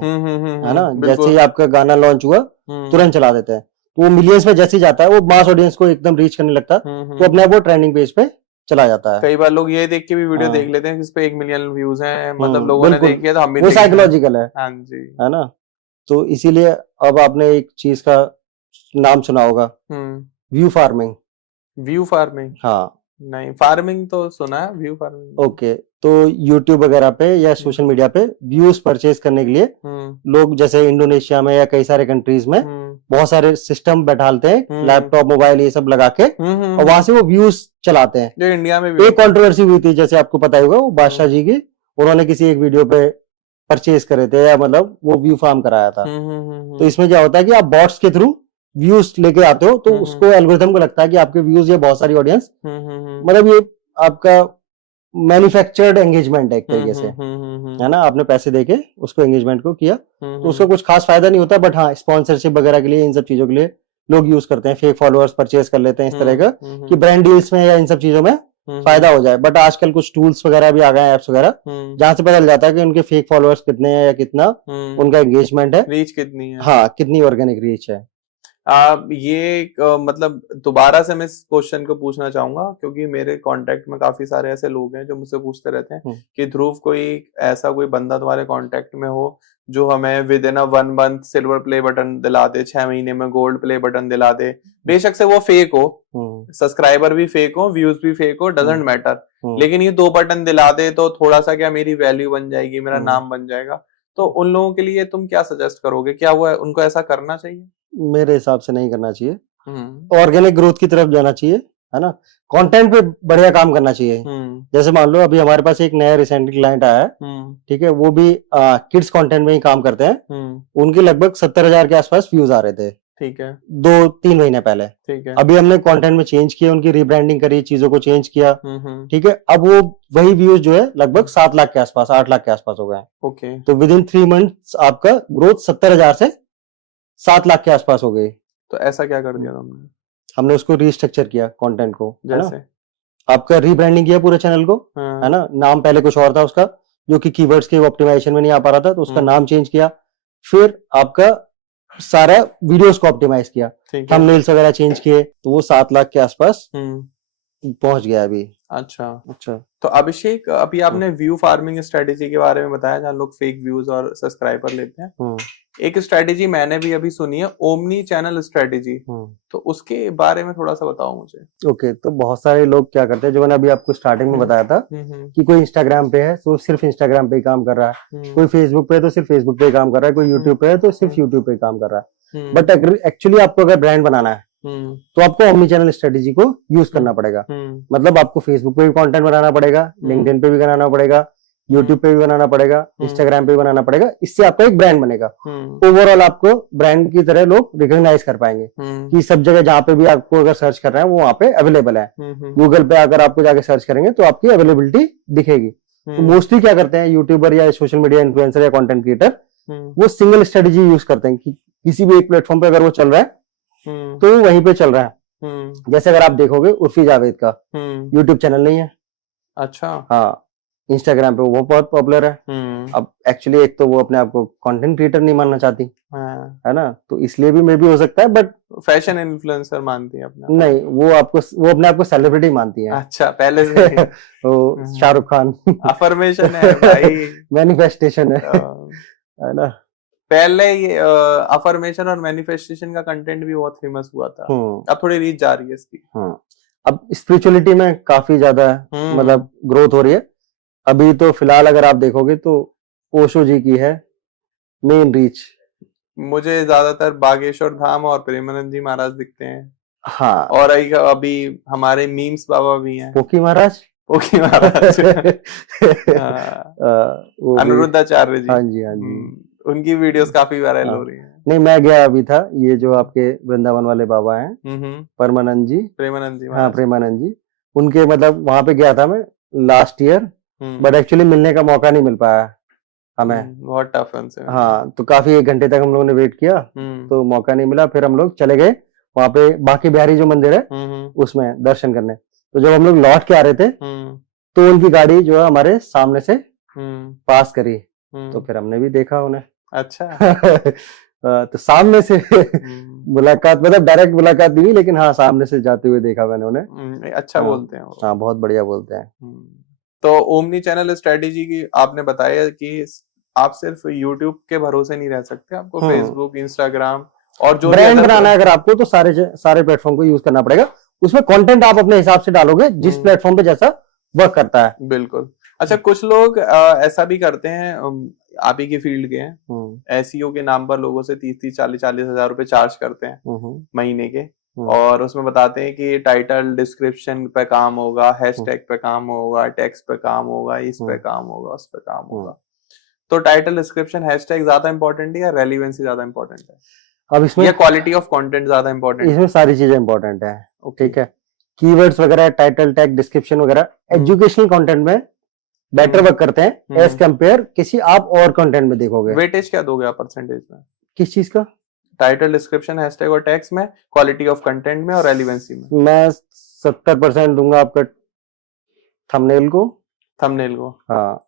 है ना, जैसे ही आपका गाना लॉन्च हुआ तुरंत चला देते हैं, तो वो मिलियंस में जैसे ही जाता है वो मास ऑडियंस को एकदम रीच करने लगता है, तो अपने आप वो ट्रेंडिंग पेज पे चला जाता है। कई बार लोग ये देख के भी वीडियो देख लेते हैं जिस पे 1 मिलियन व्यूज हैं, मतलब लोगों ने देख लिया तो हम भी वो साइकोलॉजिकल है। हाँ जी, है ना, तो इसीलिए अब आपने एक चीज का नाम सुना होगा, व्यू फार्मिंग। View farming? हाँ, नहीं, फार्मिंग तो सुना है, व्यू फार्मिंग। ओके, तो यूट्यूब वगैरह पे या सोशल मीडिया पे व्यूज परचेज करने के लिए लोग जैसे इंडोनेशिया में या कई सारे कंट्रीज में बहुत सारे सिस्टम बैठालते हैं, लैपटॉप मोबाइल ये सब लगा के, और वहां से वो व्यूज चलाते हैं। जो इंडिया में भी एक कंट्रोवर्सी हुई थी, जैसे आपको पता ही होगा, वो बादशाह जी की, उन्होंने किसी एक वीडियो पे परचेज करे थे या मतलब वो व्यू फार्म कराया था। तो इसमें क्या होता है कि आप बॉट्स के थ्रू व्यूज लेके आते हो, तो उसको एल्गोरिथम को लगता है कि आपके व्यूज ये बहुत सारी ऑडियंस, मतलब ये आपका मैन्युफैक्चर्ड एंगेजमेंट है एक तरीके से, है ना, आपने पैसे देके उसको एंगेजमेंट को किया, तो उसका कुछ खास फायदा नहीं होता, बट हाँ स्पॉन्सरशिप वगैरह के लिए, इन सब चीजों के लिए लोग यूज करते हैं, फेक फॉलोअर्स परचेज कर लेते हैं इस तरह का, कि ब्रांड डील्स में या इन सब चीजों में फायदा हो जाए। बट आजकल कुछ टूल्स वगैरह भी आ गए हैं, एप्स वगैरह, जहां से पता चल जाता है कि उनके फेक फॉलोअर्स कितने हैं या कितना उनका एंगेजमेंट है, रीच कितनी है, हाँ कितनी ऑर्गेनिक रीच है। ये मतलब दोबारा से मैं इस क्वेश्चन को पूछना चाहूंगा, क्योंकि मेरे कांटेक्ट में काफी सारे ऐसे लोग हैं जो मुझसे पूछते रहते हैं कि ध्रुव कोई ऐसा कोई बंदा तुम्हारे कांटेक्ट में हो जो हमें with in a 1 month silver play button दिला दे, 6 महीने में गोल्ड प्ले बटन दिला दे, बेशक से वो फेक हो, सब्सक्राइबर भी फेक हो, व्यूज भी फेक हो, डजेंट मैटर, लेकिन ये 2 बटन दिला दे तो थोड़ा सा क्या मेरी वैल्यू बन जाएगी, मेरा नाम बन जाएगा। तो उन लोगों के लिए तुम क्या सजेस्ट करोगे, क्या वो उनको ऐसा करना चाहिए? मेरे हिसाब से नहीं करना चाहिए, ऑर्गेनिक ग्रोथ की तरफ जाना चाहिए, है ना। कंटेंट पे बढ़िया काम करना चाहिए। जैसे मान लो अभी हमारे पास एक नया रिसेंटली क्लाइंट आया है, ठीक है, वो भी किड्स कंटेंट में ही काम करते हैं। उनके लगभग 70,000 के आसपास व्यूज आ रहे थे, ठीक है, 2-3 महीने पहले। ठीक है, अभी हमने कंटेंट में चेंज किया, उनकी रिब्रांडिंग करी, चीजों को चेंज किया, ठीक है। अब वो वही व्यूज जो है लगभग 7 लाख के आसपास, 8 लाख के आसपास हो गए। ओके, तो विद इन 3 मंथ्स आपका ग्रोथ 70,000 से 7 लाख के आसपास हो गई। तो ऐसा क्या कर दिया तुमने? हमने उसको रीस्ट्रक्चर किया कंटेंट को, जैसे आपका रीब्रांडिंग किया पूरे चैनल को, है ना। नाम पहले कुछ और था उसका, जो कि कीवर्ड्स के ऑप्टिमाइजेशन में नहीं आ पा रहा था, तो उसका नाम चेंज किया। फिर आपका सारा वीडियोस को ऑप्टिमाइज किया, थंबनेल्स वगैरह चेंज किए, तो वो 7 लाख के आसपास पहुंच गया अभी। अच्छा। तो अभिषेक, अभी आपने व्यू फार्मिंग स्ट्रेटेजी के बारे में बताया, जहाँ लोग फेक व्यूज और सब्सक्राइबर लेते हैं। एक स्ट्रेटेजी मैंने भी अभी सुनी है, ओमनी चैनल स्ट्रेटेजी, तो उसके बारे में थोड़ा सा बताओ मुझे। ओके, तो बहुत सारे लोग क्या करते हैं, जो मैंने अभी आपको स्टार्टिंग में बताया था कि कोई इंस्टाग्राम पे है तो सिर्फ इंस्टाग्राम पे ही काम कर रहा है, कोई फेसबुक पे है तो सिर्फ फेसबुक पे ही काम कर रहा है, कोई यूट्यूब पे है तो सिर्फ यूट्यूब पे ही काम कर रहा है। बट एक्चुअली आपको अगर ब्रांड बनाना है तो आपको ओमनी चैनल स्ट्रेटेजी को यूज करना पड़ेगा। मतलब आपको फेसबुक पे भी कंटेंट बनाना पड़ेगा, लिंक्डइन पे भी बनाना पड़ेगा, यूट्यूब पे भी बनाना पड़ेगा, इंस्टाग्राम पे भी बनाना पड़ेगा। इससे आपका एक ब्रांड बनेगा। ओवरऑल आपको ब्रांड की तरह लोग रिकॉग्नाइज कर पाएंगे कि सब जगह जहाँ पे भी आपको अगर सर्च कर रहे हैं वो वहाँ पे अवेलेबल है। गूगल पे अगर आपको जाके सर्च करेंगे तो आपकी अवेलेबिलिटी दिखेगी। तो मोस्टली क्या करते हैं यूट्यूबर या सोशल मीडिया इन्फ्लुएंसर या कंटेंट क्रिएटर, वो सिंगल स्ट्रेटेजी यूज करते हैं कि किसी भी एक प्लेटफॉर्म पे अगर वो चल रहा है तो वहीं पे चल रहा है। जैसे अगर आप देखोगे उर्फी जावेद का यूट्यूब चैनल नहीं है, अच्छा, हाँ, इंस्टाग्राम पे वो बहुत पॉपुलर है। अब एक्चुअली एक तो वो अपने आप को कंटेंट क्रिएटर नहीं मानना चाहती, है ना, तो इसलिए भी मे भी हो सकता है, बट फैशन इन्फ्लुएंसर मानती है अपने? नहीं, वो अपने आप को सेलिब्रिटी मानती है। अच्छा, पहले से वो शाहरुख खान अफर्मेशन है भाई, मैनिफेस्टेशन है ना। पहले ये अफर्मेशन और मैनिफेस्टेशन का कंटेंट भी बहुत फेमस हुआ था, अब थोड़ी रीच जा रही है इसकी। अब स्पिरिचुअलिटी में काफी ज्यादा मतलब ग्रोथ हो रही है। अभी तो फिलहाल अगर आप देखोगे तो ओशो जी की है मेन रीच। मुझे ज्यादातर बागेश्वर धाम और प्रेमानंद जी महाराज दिखते हैं। हाँ, और अभी हमारे मीम्स बाबा भी हैं, पोकी महाराज अनिरुद्धाचार्य जी। हाँ जी, हाँ जी, उनकी वीडियोस काफी वायरल हो रही हैं। नहीं, मैं गया अभी था, ये जो आपके वृंदावन वाले बाबा हैं परमानंद जी, प्रेमानंद जी, हाँ प्रेमानंद जी, उनके मतलब वहां पे गया था मैं लास्ट ईयर, बट एक्चुअली मिलने का मौका नहीं मिल पाया हमें, बहुत टफ है उनसे। हाँ, तो काफी 1 घंटे तक हम लोगों ने वेट किया, तो मौका नहीं मिला। फिर हम लोग चले गए वहां पे बाकी बिहारी जो मंदिर है उसमें दर्शन करने। तो जब हम लोग लौट के आ रहे थे तो उनकी गाड़ी जो है हमारे सामने से पास करी, तो फिर हमने भी देखा उन्हें। अच्छा। तो सामने से मुलाकात, मतलब डायरेक्ट मुलाकात नहीं, लेकिन हाँ सामने से जाते हुए देखा मैंने उन्हें। अच्छा बोलते हैं वो। हाँ, बहुत बढ़िया बोलते हैं। तो ओमनी चैनल स्ट्रेटेजी की आपने बताया कि आप सिर्फ यूट्यूब के भरोसे नहीं रह सकते, आपको फेसबुक, इंस्टाग्राम और जो ब्रांड बनाना है अगर आपको, तो सारे प्लेटफॉर्म को यूज करना पड़ेगा। उसमें कंटेंट आप अपने हिसाब से डालोगे जिस प्लेटफॉर्म पे जैसा वर्क करता है। बिल्कुल। अच्छा, कुछ लोग ऐसा भी करते हैं, आप ही की फील्ड के हैं, एसईओ के नाम पर लोगों से 30-30, 40-40 हजार रुपए चार्ज करते हैं महीने के, और उसमें बताते हैं कि टाइटल डिस्क्रिप्शन पे काम होगा, हैशटैग पे काम होगा, टेक्स्ट पे काम होगा, इस पे काम होगा, उस पे काम होगा। तो टाइटल डिस्क्रिप्शन हैशटैग ज्यादा इंपॉर्टेंट है या रेलिवेंसी ज्यादा इंपॉर्टेंट है? अब इसमें या क्वालिटी ऑफ कंटेंट ज्यादा इंपॉर्टेंट है? इसमें सारी चीजें इंपॉर्टेंट है, ठीक है। कीवर्ड्स वगैरह, टाइटल टैग, डिस्क्रिप्शन वगैरह एजुकेशनल कंटेंट में बेटर वर्क करते हैं एज कंपेयर किसी आप और कंटेंट में देखोगे। वेटेज क्या दोगे आप परसेंटेज में? किस चीज का? टाइटल, डिस्क्रिप्शन, हैशटैग और टैग्स में, क्वालिटी ऑफ कंटेंट में और रेलिवेंसी में? मैं 70% दूंगा आपका थंबनेल को। हाँ,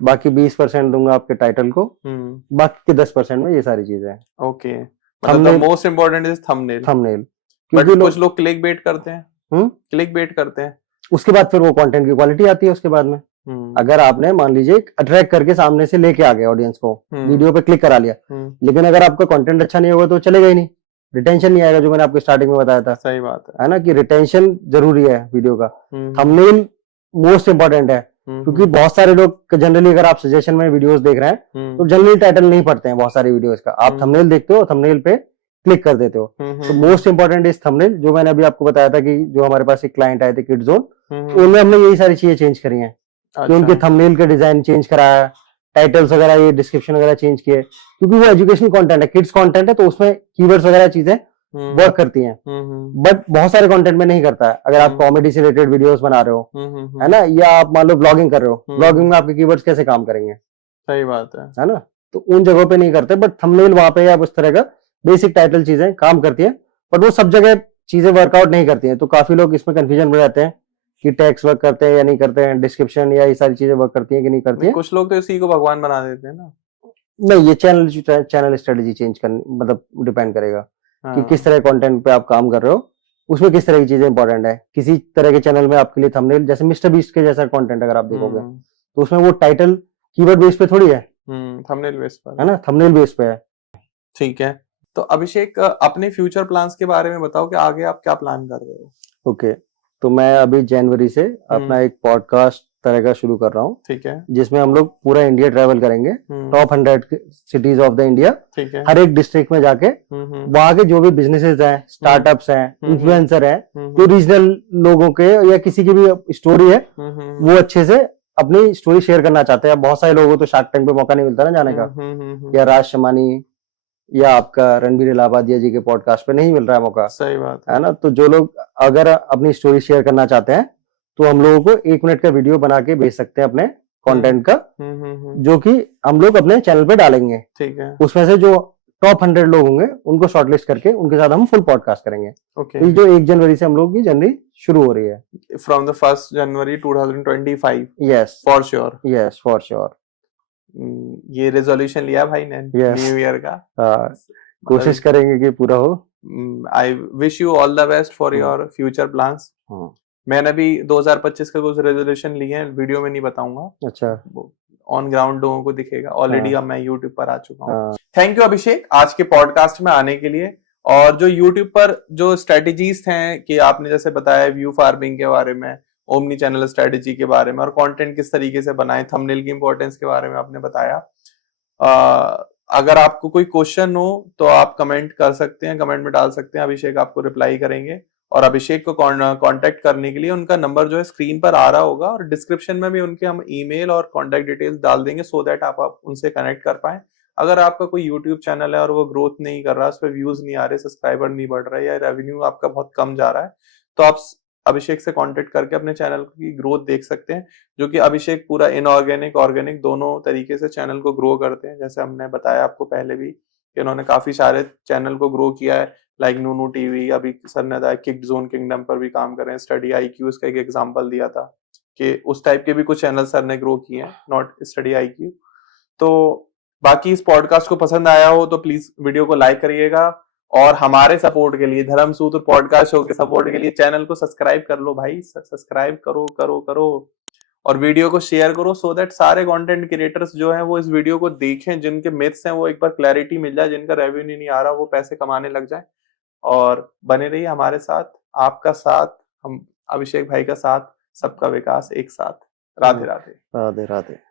बाकी 20% दूंगा आपके टाइटल को, बाकी के 10% में ये सारी चीजें हैं। ओके, मतलब most important is thumbnail. But कुछ लोग क्लिक बेट करते हैं, उसके बाद फिर वो कंटेंट की क्वालिटी आती है उसके बाद में। अगर आपने मान लीजिए अट्रैक्ट करके सामने से लेके आ गए ऑडियंस को, वीडियो पे क्लिक करा लिया, लेकिन अगर आपका कंटेंट अच्छा नहीं होगा तो चलेगा ही नहीं, रिटेंशन नहीं आएगा, जो मैंने आपको स्टार्टिंग में बताया था। सही बात है ना, कि रिटेंशन जरूरी है वीडियो का। थंबनेल मोस्ट इंपॉर्टेंट है, क्योंकि बहुत सारे लोग जनरली, अगर आप सजेशन में वीडियोस देख रहे हैं तो जनरली टाइटल नहीं पढ़ते हैं बहुत सारी वीडियोस का, आप थंबनेल देखते हो, थंबनेल पे क्लिक कर देते हो। तो मोस्ट इंपॉर्टेंट इज थंबनेल, जो मैंने अभी आपको बताया था कि जो हमारे पास एक क्लाइंट आए थे किड जोन, तो उनमें हमने यही सारी चीजें चेंज करी हैं। कि उनके थंबनेल का डिजाइन चेंज कराया, टाइटल्स वगैरह, ये डिस्क्रिप्शन वगैरह चेंज किए, क्योंकि वो एजुकेशनल कंटेंट है, किड्स कंटेंट है, तो उसमें कीवर्ड्स वगैरह चीजें वर्क करती हैं। बट बहुत सारे कंटेंट में नहीं करता है। अगर आप कॉमेडी से रिलेटेड वीडियोस बना रहे हो, है ना, या आप मान लो ब्लॉगिंग कर रहे हो, ब्लॉगिंग में आपके कीवर्ड्स कैसे काम करेंगे? सही बात है ना, तो उन जगहों पे नहीं करते, बट थंबनेल वहां पे या उस तरह का बेसिक टाइटल चीजें काम करती है, बट वो सब जगह चीजें वर्कआउट नहीं करती हैं। तो काफी लोग इसमें कंफ्यूजन में रहते हैं कि टैक्स वर्क करते हैं या नहीं करते हैं, डिस्क्रिप्शन या ये सारी चीजें वर्क करती हैं कि नहीं करती हैं। कुछ लोग तो इसी को भगवान बना देते हैं ना। नहीं, ये चैनल स्ट्रेटेजी चेंज करनी, मतलब डिपेंड करेगा कि किस तरह कंटेंट पे आप काम कर रहे हो, उसमें किस तरह की चीजें इंपॉर्टेंट है। किसी तरह के चैनल में आपके लिए थंबनेल, जैसे मिस्टर बीस्ट के जैसा कंटेंट अगर आप देखोगे तो उसमें वो टाइटल कीवर्ड बेस पे थोड़ी है, थंबनेल बेस पर है ना, थंबनेल बेस पे है। ठीक है, तो अभिषेक अपने फ्यूचर प्लान्स के बारे में बताओ कि आगे आप क्या प्लान कर रहे हो? ओके, तो मैं अभी जनवरी से अपना एक पॉडकास्ट तरह का शुरू कर रहा हूँ। ठीक है, जिसमें हम लोग पूरा इंडिया ट्रैवल करेंगे, top 100 cities of the India. ठीक है, हर एक डिस्ट्रिक्ट में जाके वहां के जो भी बिजनेसेस हैं, स्टार्टअप्स हैं, इन्फ्लुएंसर हैं, जो रीजनल लोगों के या किसी की भी स्टोरी है, वो अच्छे से अपनी स्टोरी शेयर करना चाहते हैं। बहुत सारे लोगों को तो शार्क टैंक पे मौका नहीं मिलता ना जाने का, या राज शमानी या आपका रणबीर इलाहाबादिया जी के पॉडकास्ट पे नहीं मिल रहा है मौका। सही बात है ना, तो जो लोग अगर अपनी स्टोरी शेयर करना चाहते हैं तो हम लोगों को 1 मिनट का वीडियो बना के भेज सकते हैं अपने कंटेंट का, जो कि हम लोग अपने चैनल पे डालेंगे। ठीक है, उसमें से जो टॉप 100 लोग होंगे उनको शॉर्टलिस्ट करके उनके साथ हम फुल पॉडकास्ट करेंगे। ओके, जो 1 जनवरी से हम लोग की जर्नी शुरू हो रही है, from the 1 January 2025। Yes, for sure, yes for sure. ये रेजोल्यूशन लिया भाई ने न्यू ईयर का। कोशिश करेंगे कि पूरा हो। I wish you all the best for your future plans. मैंने भी 2025 का कुछ रेजोल्यूशन लिए हैं, वीडियो में नहीं बताऊंगा। अच्छा, ऑन ग्राउंड लोगों को दिखेगा। ऑलरेडी अब मैं यूट्यूब पर आ चुका हूँ। थैंक यू अभिषेक आज के पॉडकास्ट में आने के लिए। और जो यूट्यूब पर जो स्ट्रेटेजीज हैं कि आपने जैसे बताया व्यू फार्मिंग के बारे में, ओमनी चैनल स्ट्रेटेजी के बारे में, और कंटेंट किस तरीके से बनाएं, थंबनेल की इंपॉर्टेंस के बारे में आपने बताया। अगर आपको कोई क्वेश्चन हो तो आप कमेंट कर सकते हैं, कमेंट में डाल सकते हैं, अभिषेक आपको रिप्लाई करेंगे। और अभिषेक को कांटेक्ट करने के लिए उनका नंबर जो है स्क्रीन पर आ रहा होगा, और डिस्क्रिप्शन में भी उनके हम ईमेल और कांटेक्ट डिटेल्स डाल देंगे, सो दैट आप उनसे कनेक्ट कर पाए। अगर आपका कोई यूट्यूब चैनल है और वो ग्रोथ नहीं कर रहा, उस पर व्यूज नहीं आ रहे, सब्सक्राइबर नहीं बढ़ रहा है, या रेवेन्यू आपका बहुत कम जा रहा है, तो आप अभिषेक से कांटेक्ट करके अपने चैनल की ग्रोथ देख सकते हैं। जो कि अभिषेक पूरा इनऑर्गेनिक ऑर्गेनिक दोनों तरीके से चैनल को ग्रो करते हैं। जैसे हमने बताया आपको पहले भी कि उन्होंने काफी सारे चैनल को ग्रो किया है, लाइक नूनू टीवी, अभी सर ने बताया किड जोन किंगडम पर भी काम कर रहे हैं, स्टडी IQ का एक एग्जांपल दिया था कि उस टाइप के भी कुछ चैनल सर ने ग्रो किए हैं, नॉट स्टडी IQ। तो बाकी इस पॉडकास्ट को पसंद आया हो तो प्लीज वीडियो को लाइक करिएगा, और हमारे सपोर्ट के लिए, धर्मसूत्र पॉडकास्ट शो के सपोर्ट के लिए चैनल को सब्सक्राइब कर लो भाई, सब्सक्राइब करो करो करो, और वीडियो को शेयर करो, सो दैट सारे कंटेंट क्रिएटर्स जो हैं वो इस वीडियो को देखें, जिनके मिथ्स हैं वो एक बार क्लैरिटी मिल जाए, जिनका रेवेन्यू नहीं आ रहा वो पैसे कमाने लग जाए। और बने रहिए हमारे साथ, आपका साथ, हम अभिषेक भाई का साथ, सबका विकास एक साथ। राधे राधे। राधे राधे।